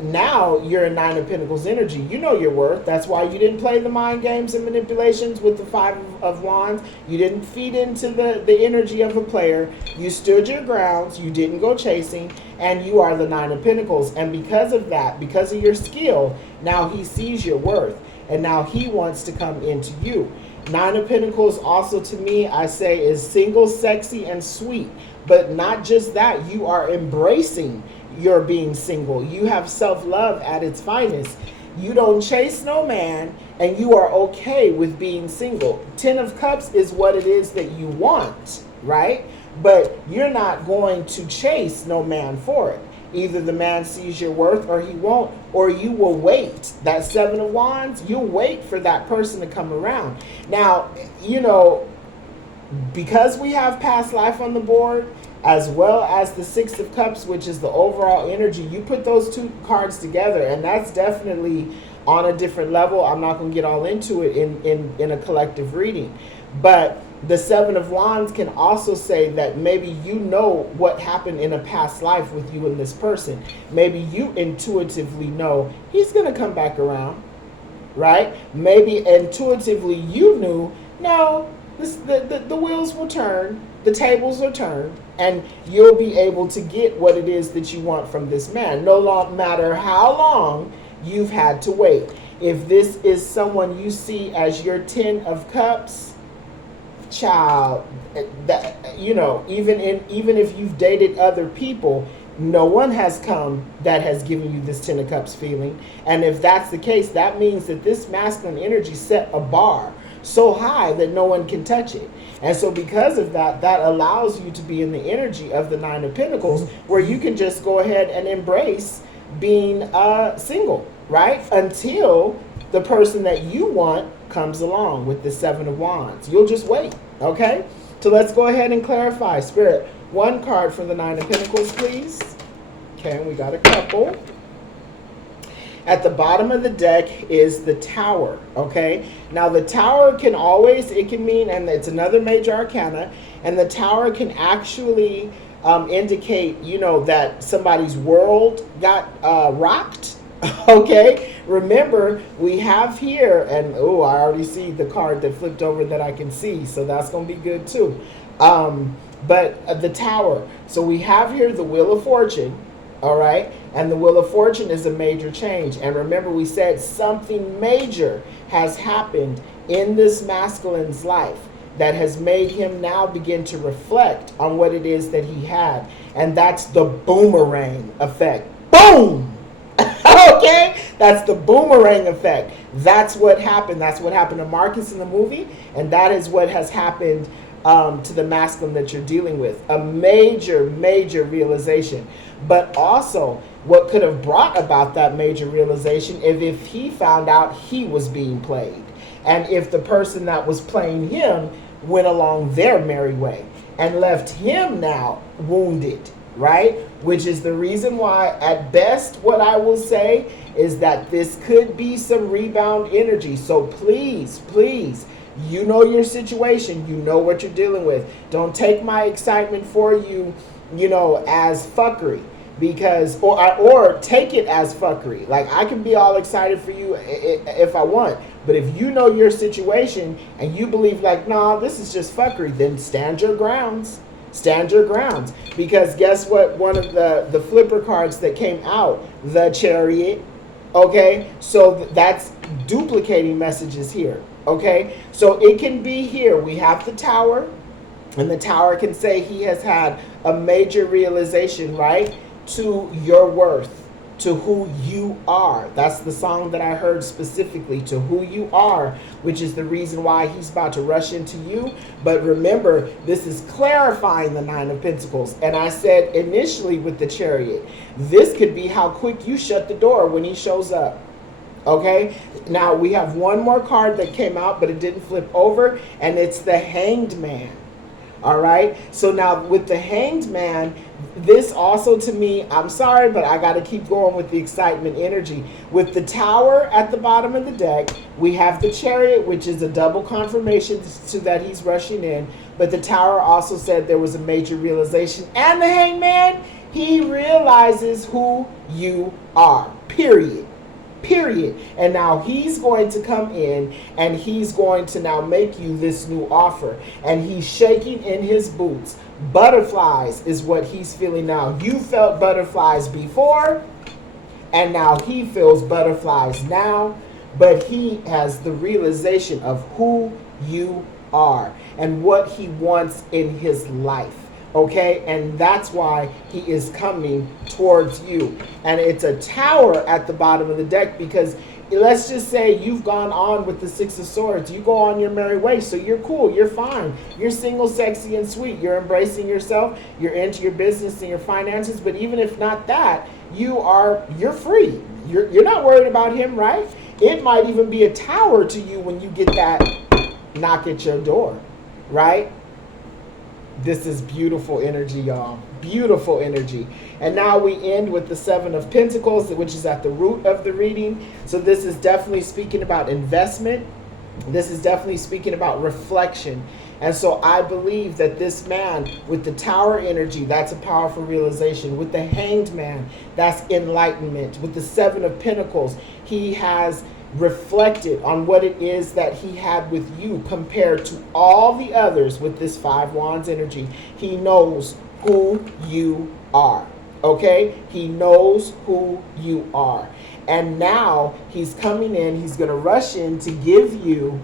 Now you're in Nine of Pentacles energy. You know your worth. That's why you didn't play the mind games and manipulations with the Five of Wands. You didn't feed into the energy of a player. You stood your grounds. You didn't go chasing. And you are the Nine of Pentacles. And because of that, because of your skill, now he sees your worth. And now he wants to come into you. Nine of Pentacles also, to me, I say, is single, sexy, and sweet. But not just that. You are embracing your being single. You have self-love at its finest. You don't chase no man, and you are okay with being single. Ten of Cups is what it is that you want, right? But you're not going to chase no man for it. Either the man sees your worth or he won't, or you will wait. That Seven of Wands, you'll wait for that person to come around. Now, because we have past life on the board, as well as the Six of Cups, which is the overall energy, you put those two cards together, and that's definitely on a different level. I'm not going to get all into it in a collective reading. But the Seven of Wands can also say that maybe you know what happened in a past life with you and this person. Maybe you intuitively know he's going to come back around, right? Maybe intuitively you knew, no, the wheels will turn, the tables are turned, and you'll be able to get what it is that you want from this man, no matter how long you've had to wait. If this is someone you see as your Ten of Cups, child, that, even if you've dated other people, no one has come that has given you this Ten of Cups feeling. And if that's the case, that means that this masculine energy set a bar so high that no one can touch it. And so because of that, that allows you to be in the energy of the Nine of Pentacles, where you can just go ahead and embrace being single, right? Until the person that you want comes along with the Seven of Wands. You'll just wait, okay? So let's go ahead and clarify. Spirit, one card for the Nine of Pentacles, please. Okay, we got a couple. At the bottom of the deck is the Tower, okay? Now, the Tower can always, it can mean, and it's another major arcana, and the Tower can actually indicate, that somebody's world got rocked, okay? Remember, we have here, and, I already see the card that flipped over that I can see, so that's going to be good, too. But the Tower, so we have here the Wheel of Fortune, all right? And the Wheel of Fortune is a major change. And remember, we said something major has happened in this masculine's life that has made him now begin to reflect on what it is that he had. And that's the boomerang effect. Boom! Okay? That's the boomerang effect. That's what happened. That's what happened to Marcus in the movie. And that is what has happened to the masculine that you're dealing with. A major, major realization. But also, what could have brought about that major realization is if he found out he was being played. And if the person that was playing him went along their merry way and left him now wounded, right? Which is the reason why, at best, what I will say is that this could be some rebound energy. So please, please, you know your situation. You know what you're dealing with. Don't take my excitement for you, as fuckery. Because, or take it as fuckery. Like, I can be all excited for you if I want. But if you know your situation and you believe like, nah, this is just fuckery, then stand your grounds. Stand your grounds. Because guess what? One of the flipper cards that came out, the Chariot. Okay? So that's duplicating messages here. Okay? So it can be here. We have the Tower. And the Tower can say he has had a major realization, right? To your worth, to who you are. That's the song that I heard specifically, to who you are, which is the reason why he's about to rush into you. But remember, this is clarifying the Nine of Pentacles. And I said initially with the Chariot, this could be how quick you shut the door when he shows up. Okay, now we have one more card that came out, but it didn't flip over, and it's the Hanged Man. All right. So now with the Hanged Man, this also to me, I'm sorry, but I got to keep going with the excitement energy. With the Tower at the bottom of the deck, we have the Chariot, which is a double confirmation to that he's rushing in. But the Tower also said there was a major realization. And the Hanged Man, he realizes who you are. Period. Period. And now he's going to come in and he's going to now make you this new offer. And he's shaking in his boots. Butterflies is what he's feeling now. You felt butterflies before, and now he feels butterflies now. But he has the realization of who you are and what he wants in his life. Okay, and that's why he is coming towards you. And it's a Tower at the bottom of the deck because let's just say you've gone on with the Six of Swords. You go on your merry way, so you're cool, you're fine. You're single, sexy, and sweet. You're embracing yourself. You're into your business and your finances. But even if not that, you're free. You're not worried about him, right? It might even be a Tower to you when you get that knock at your door, right? This is beautiful energy, y'all. Beautiful energy. And now we end with the Seven of Pentacles, which is at the root of the reading. So this is definitely speaking about investment. This is definitely speaking about reflection. And so I believe that this man with the Tower energy, that's a powerful realization. With the Hanged Man, that's enlightenment. With the Seven of Pentacles, he has reflected on what it is that he had with you compared to all the others with this Five Wands energy. He knows who you are. Okay? He knows who you are. And now he's coming in, he's going to rush in to give you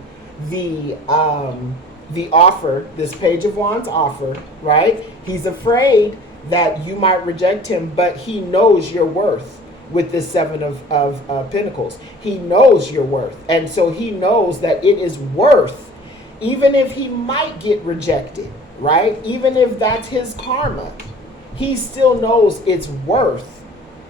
the offer, this Page of Wands offer, right? He's afraid that you might reject him, but he knows your worth. With this Seven of Pentacles, he knows your worth, and so he knows that it is worth, even if he might get rejected, right? Even if that's his karma, he still knows it's worth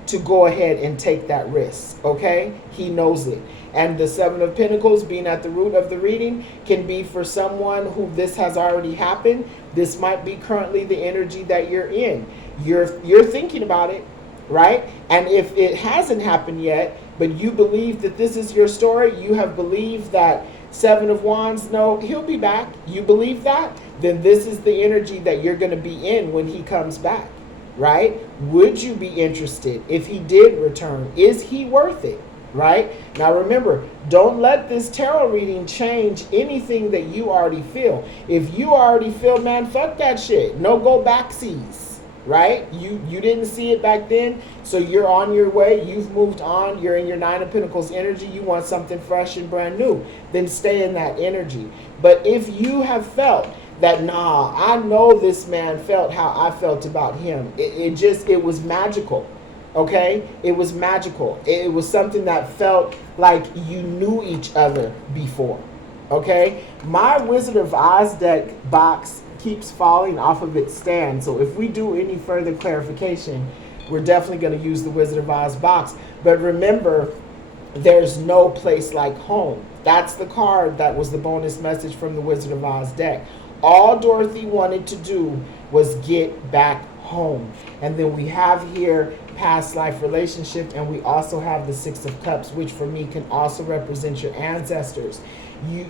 to go ahead and take that risk. Okay, he knows it. And the Seven of Pentacles being at the root of the reading can be for someone who this has already happened. This might be currently the energy that you're in. You're thinking about it, right? And if it hasn't happened yet, but you believe that this is your story, you have believed that Seven of Wands, no, he'll be back. You believe that? Then this is the energy that you're going to be in when he comes back, right? Would you be interested if he did return? Is he worth it, right? Now remember, don't let this tarot reading change anything that you already feel. If you already feel, man, fuck that shit. No go backsies. Right? You didn't see it back then, so you're on your way. You've moved on. You're in your Nine of Pentacles energy. You want something fresh and brand new. Then stay in that energy. But if you have felt that, nah, I know this man felt how I felt about him. It was magical. Okay? It was magical. It was something that felt like you knew each other before. Okay? My Wizard of Oz deck box keeps falling off of its stand. So if we do any further clarification, we're definitely going to use the Wizard of Oz box. But remember, there's no place like home. That's the card that was the bonus message from the Wizard of Oz deck. All Dorothy wanted to do was get back home. And then we have here past life relationship, and we also have the Six of Cups, which for me can also represent your ancestors.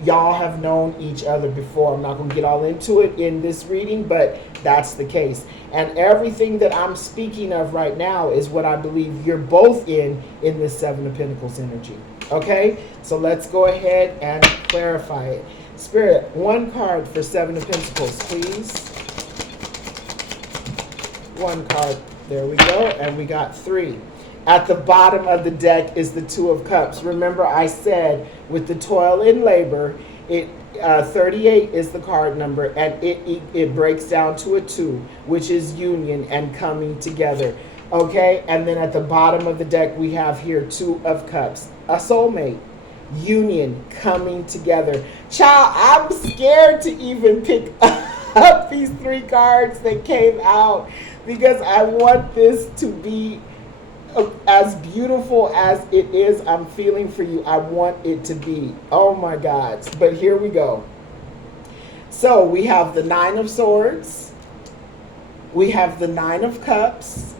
Y'all have known each other before. I'm not going to get all into it in this reading, but that's the case. And everything that I'm speaking of right now is what I believe you're both in this Seven of Pentacles energy. Okay? So let's go ahead and clarify it. Spirit, one card for Seven of Pentacles, please. One card. There we go. And we got 3. At the bottom of the deck is the Two of Cups. Remember I said with the toil and labor, 38 is the card number, and it breaks down to a 2, which is union and coming together. Okay, and then at the bottom of the deck we have here Two of Cups, a soulmate, union, coming together. Child, I'm scared to even pick up these 3 cards that came out because I want this to be as beautiful as it is. I'm feeling for you. I want it to be. Oh my God. But here we go. So we have the Nine of Swords, we have the Nine of Cups,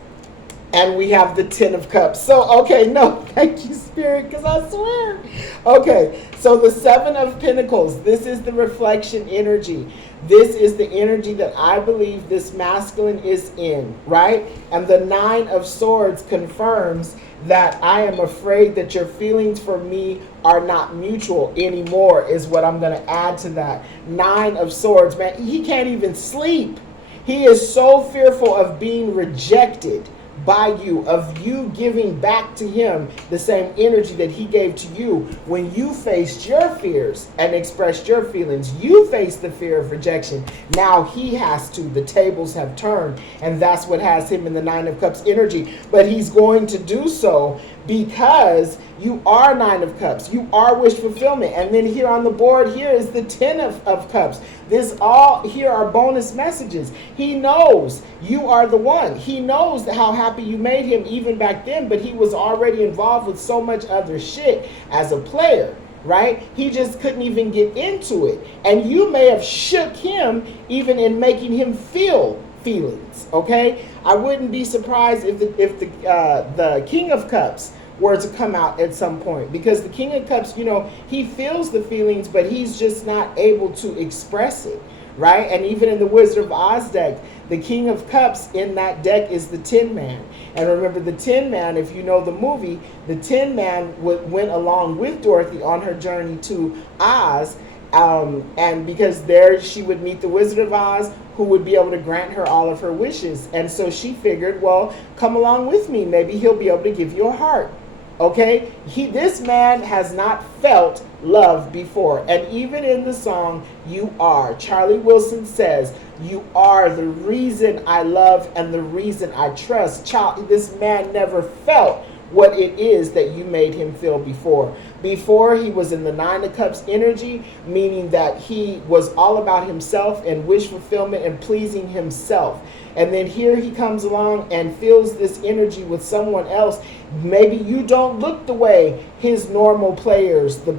and we have the Ten of Cups. So, okay, no, thank you, Spirit, because I swear. Okay, so the Seven of Pentacles, this is the reflection energy. This is the energy that I believe this masculine is in, right? And the Nine of Swords confirms that I am afraid that your feelings for me are not mutual anymore, is what I'm going to add to that. Nine of Swords, man, he can't even sleep. He is so fearful of being rejected by you, of you giving back to him the same energy that he gave to you when you faced your fears and expressed your feelings. You faced the fear of rejection. Now he has to. The tables have turned, and that's what has him in the Nine of Cups energy. But he's going to do so because you are Nine of Cups. You are wish fulfillment. And then here on the board, here is the Ten of Cups. This all, here are bonus messages. He knows you are the one. He knows how happy you made him even back then, but he was already involved with so much other shit as a player, right? He just couldn't even get into it. And you may have shook him even in making him feel feelings, okay? I wouldn't be surprised if the King of Cups were to come out at some point, because the King of Cups, you know, he feels the feelings, but he's just not able to express it, right? And even in the Wizard of Oz deck, the King of Cups in that deck is the Tin Man. And remember, the Tin Man, if you know the movie, the Tin Man went along with Dorothy on her journey to Oz, and because there she would meet the Wizard of Oz, who would be able to grant her all of her wishes. And so she figured, well, come along with me. Maybe he'll be able to give you a heart. Okay, this man has not felt love before. And even in the song, You Are, Charlie Wilson says, you are the reason I love and the reason I trust. This man never felt what it is that you made him feel before. Before, he was in the Nine of Cups energy, meaning that he was all about himself and wish fulfillment and pleasing himself. And then here he comes along and feels this energy with someone else. Maybe you don't look the way his normal players, the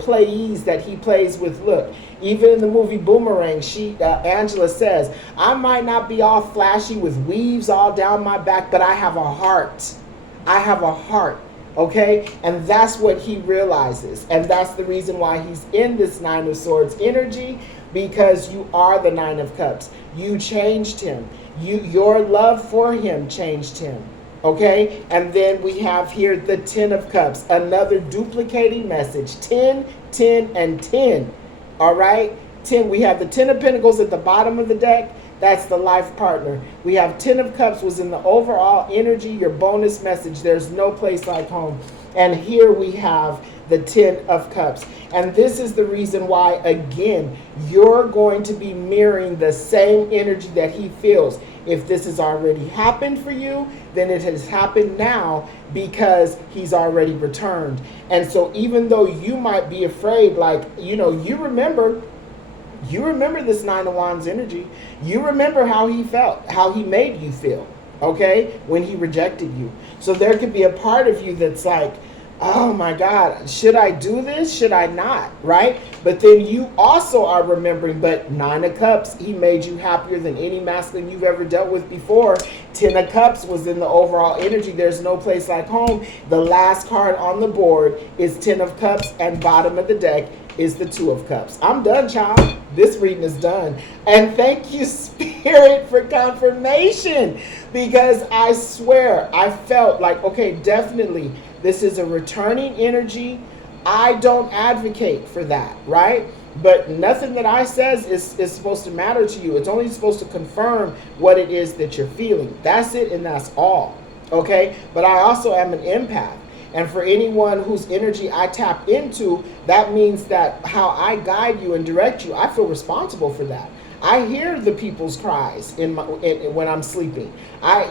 playees that he plays with, look. Even in the movie Boomerang, Angela says, I might not be all flashy with weaves all down my back, but I have a heart. I have a heart. Okay, and that's what he realizes, and that's the reason why he's in this Nine of Swords energy, because you are the Nine of Cups. You changed him. Your love for him changed him. Okay, and then we have here the Ten of Cups, another duplicating message. 10, 10, and 10. All right, 10. We have the Ten of Pentacles at the bottom of the deck. That's the life partner. We have Ten of Cups was in the overall energy, your bonus message. There's no place like home. And here we have the Ten of Cups. And this is the reason why, again, you're going to be mirroring the same energy that he feels. If this has already happened for you, then it has happened now because he's already returned. And so even though you might be afraid, like, you know, you remember this Nine of Wands energy. You remember how he felt, how he made you feel, okay, when he rejected you. So there could be a part of you that's like, oh my God, should I do this? Should I not? Right? But then you also are remembering, but Nine of Cups, he made you happier than any masculine you've ever dealt with before. Ten of Cups was in the overall energy. There's no place like home. The last card on the board is Ten of Cups, and bottom of the deck is the Two of Cups. I'm done, child. This reading is done. And thank you, Spirit, for confirmation, because I swear I felt like, okay, definitely this is a returning energy. I don't advocate for that, right? But nothing that I says is supposed to matter to you. It's only supposed to confirm what it is that you're feeling. That's it, and that's all, okay? But I also am an empath. And for anyone whose energy I tap into, that means that how I guide you and direct you, I feel responsible for that. I hear the people's cries when I'm sleeping.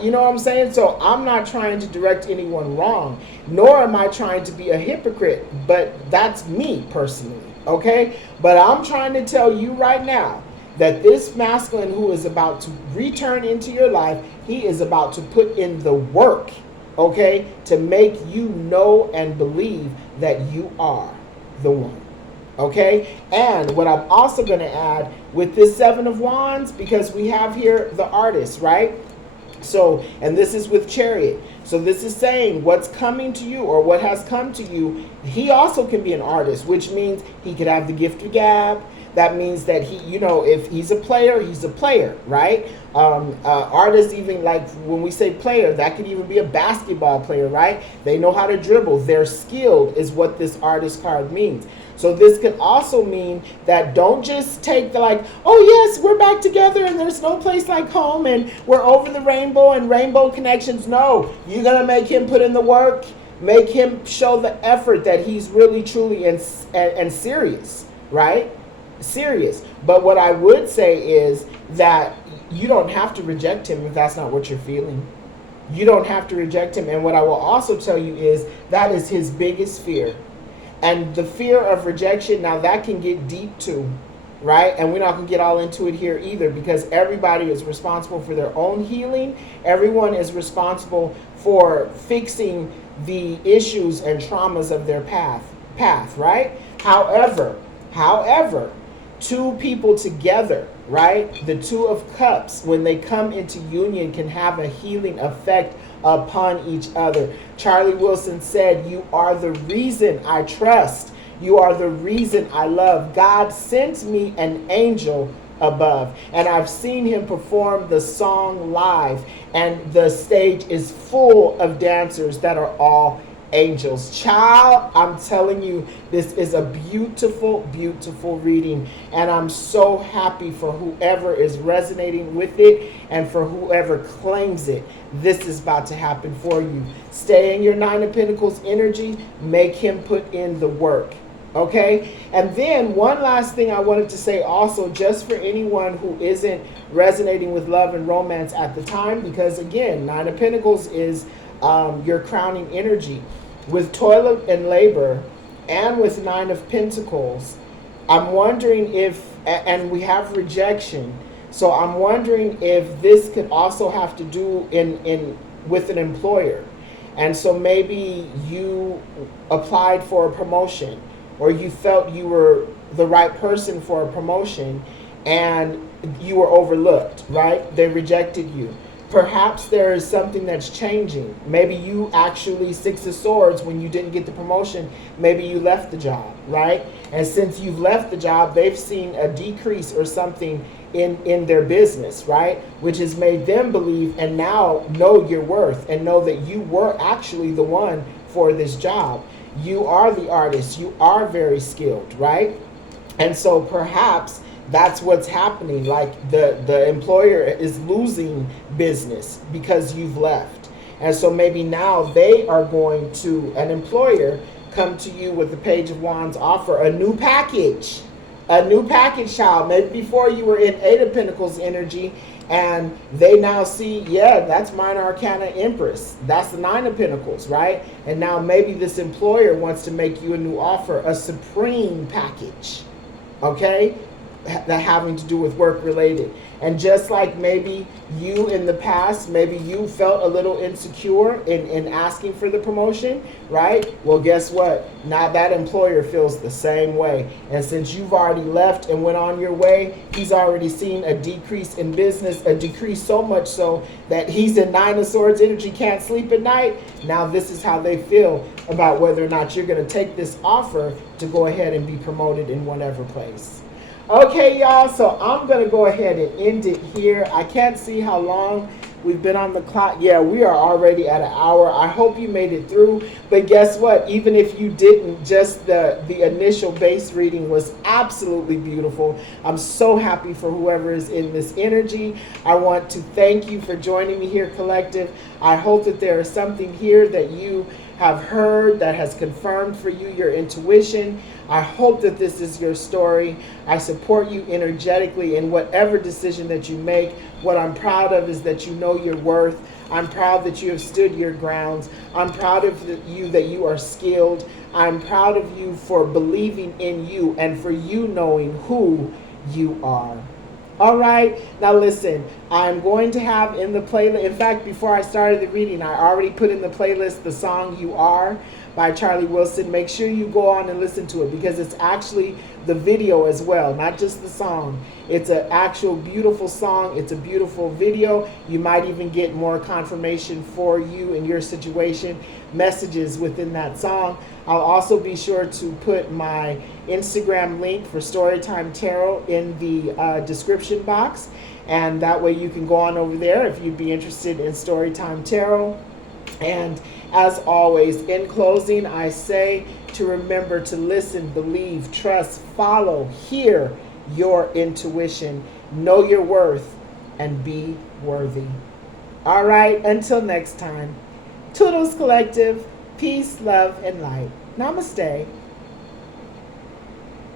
You know what I'm saying? So I'm not trying to direct anyone wrong, nor am I trying to be a hypocrite, but that's me personally, okay? But I'm trying to tell you right now that this masculine who is about to return into your life, he is about to put in the work, okay, to make you know and believe that you are the one. Okay, and what I'm also going to add with this Seven of Wands, because we have here the artist, right? So, and this is with Chariot. So this is saying what's coming to you or what has come to you. He also can be an artist, which means he could have the gift of gab. That means that he, if he's a player, he's a player, right? Artists, even like when we say player, that could even be a basketball player, right? They know how to dribble. They're skilled is what this artist card means. So this could also mean that don't just take the like, oh yes, we're back together and there's no place like home and we're over the rainbow and rainbow connections. No, you're going to make him put in the work, make him show the effort that he's really, truly and serious, right? Serious. But what I would say is that you don't have to reject him if that's not what you're feeling. You don't have to reject him. And what I will also tell you is that is his biggest fear. And the fear of rejection, now that can get deep too, right? And we're not going to get all into it here either, because everybody is responsible for their own healing. Everyone is responsible for fixing the issues and traumas of their path, right? However, two people together, right? The Two of Cups, when they come into union, can have a healing effect upon each other. Charlie Wilson said, "You are the reason I trust. You are the reason I love. God sent me an angel above." And I've seen him perform the song live, and the stage is full of dancers that are all angels. Child, I'm telling you, this is a beautiful, beautiful reading, and I'm so happy for whoever is resonating with it and for whoever claims it. This is about to happen for you. Stay in your Nine of Pentacles energy. Make him put in the work. Okay? And then one last thing I wanted to say also, just for anyone who isn't resonating with love and romance at the time, because again, Nine of Pentacles is your crowning energy. With toil and labor and with Nine of Pentacles, I'm wondering if, and we have rejection, so I'm wondering if this could also have to do with an employer. And so maybe you applied for a promotion, or you felt you were the right person for a promotion and you were overlooked, right? They rejected you. Perhaps there is something that's changing. Maybe you actually, Six of Swords, when you didn't get the promotion, maybe you left the job, right? And since you've left the job, they've seen a decrease or something in their business, right? Which has made them believe and now know your worth and know that you were actually the one for this job. You are the artist. You are very skilled, right? And so perhaps that's what's happening. Like the employer is losing business because you've left. And so maybe now they are going to, an employer, come to you with the Page of Wands offer a new package. A new package, child. Maybe before you were in Eight of Pentacles energy, and they now see, yeah, that's Minor Arcana Empress. That's the Nine of Pentacles, right? And now maybe this employer wants to make you a new offer, a supreme package, okay? That having to do with work related. And just like maybe you in the past, maybe you felt a little insecure in asking for the promotion, right? Well, guess what? Now that employer feels the same way. And since you've already left and went on your way, he's already seen a decrease in business, a decrease so much so that he's in Nine of Swords energy, can't sleep at night. Now this is how they feel about whether or not you're going to take this offer to go ahead and be promoted in whatever place. Okay, y'all, so I'm going to go ahead and end it here. I can't see how long we've been on the clock. Yeah, we are already at an hour. I hope you made it through. But guess what? Even if you didn't, just the initial base reading was absolutely beautiful. I'm so happy for whoever is in this energy. I want to thank you for joining me here, Collective. I hope that there is something here that you have heard that has confirmed for you your intuition. I hope that this is your story. I support you energetically in whatever decision that you make. What I'm proud of is that you know your worth. I'm proud that you have stood your grounds. I'm proud of you that you are skilled. I'm proud of you for believing in you and for you knowing who you are. All right, now listen, I'm going to have in the playlist, in fact, before I started the reading, I already put in the playlist the song You Are by Charlie Wilson. Make sure you go on and listen to it because it's actually the video as well, not just the song. It's an actual beautiful song. It's a beautiful video. You might even get more confirmation for you in your situation, messages within that song. I'll also be sure to put my Instagram link for Storytime Tarot in the description box. And that way you can go on over there if you'd be interested in Storytime Tarot. And as always, in closing, I say to remember to listen, believe, trust, follow, hear your intuition, know your worth, and be worthy. All right, until next time, Toodles Collective, peace, love, and light. Namaste.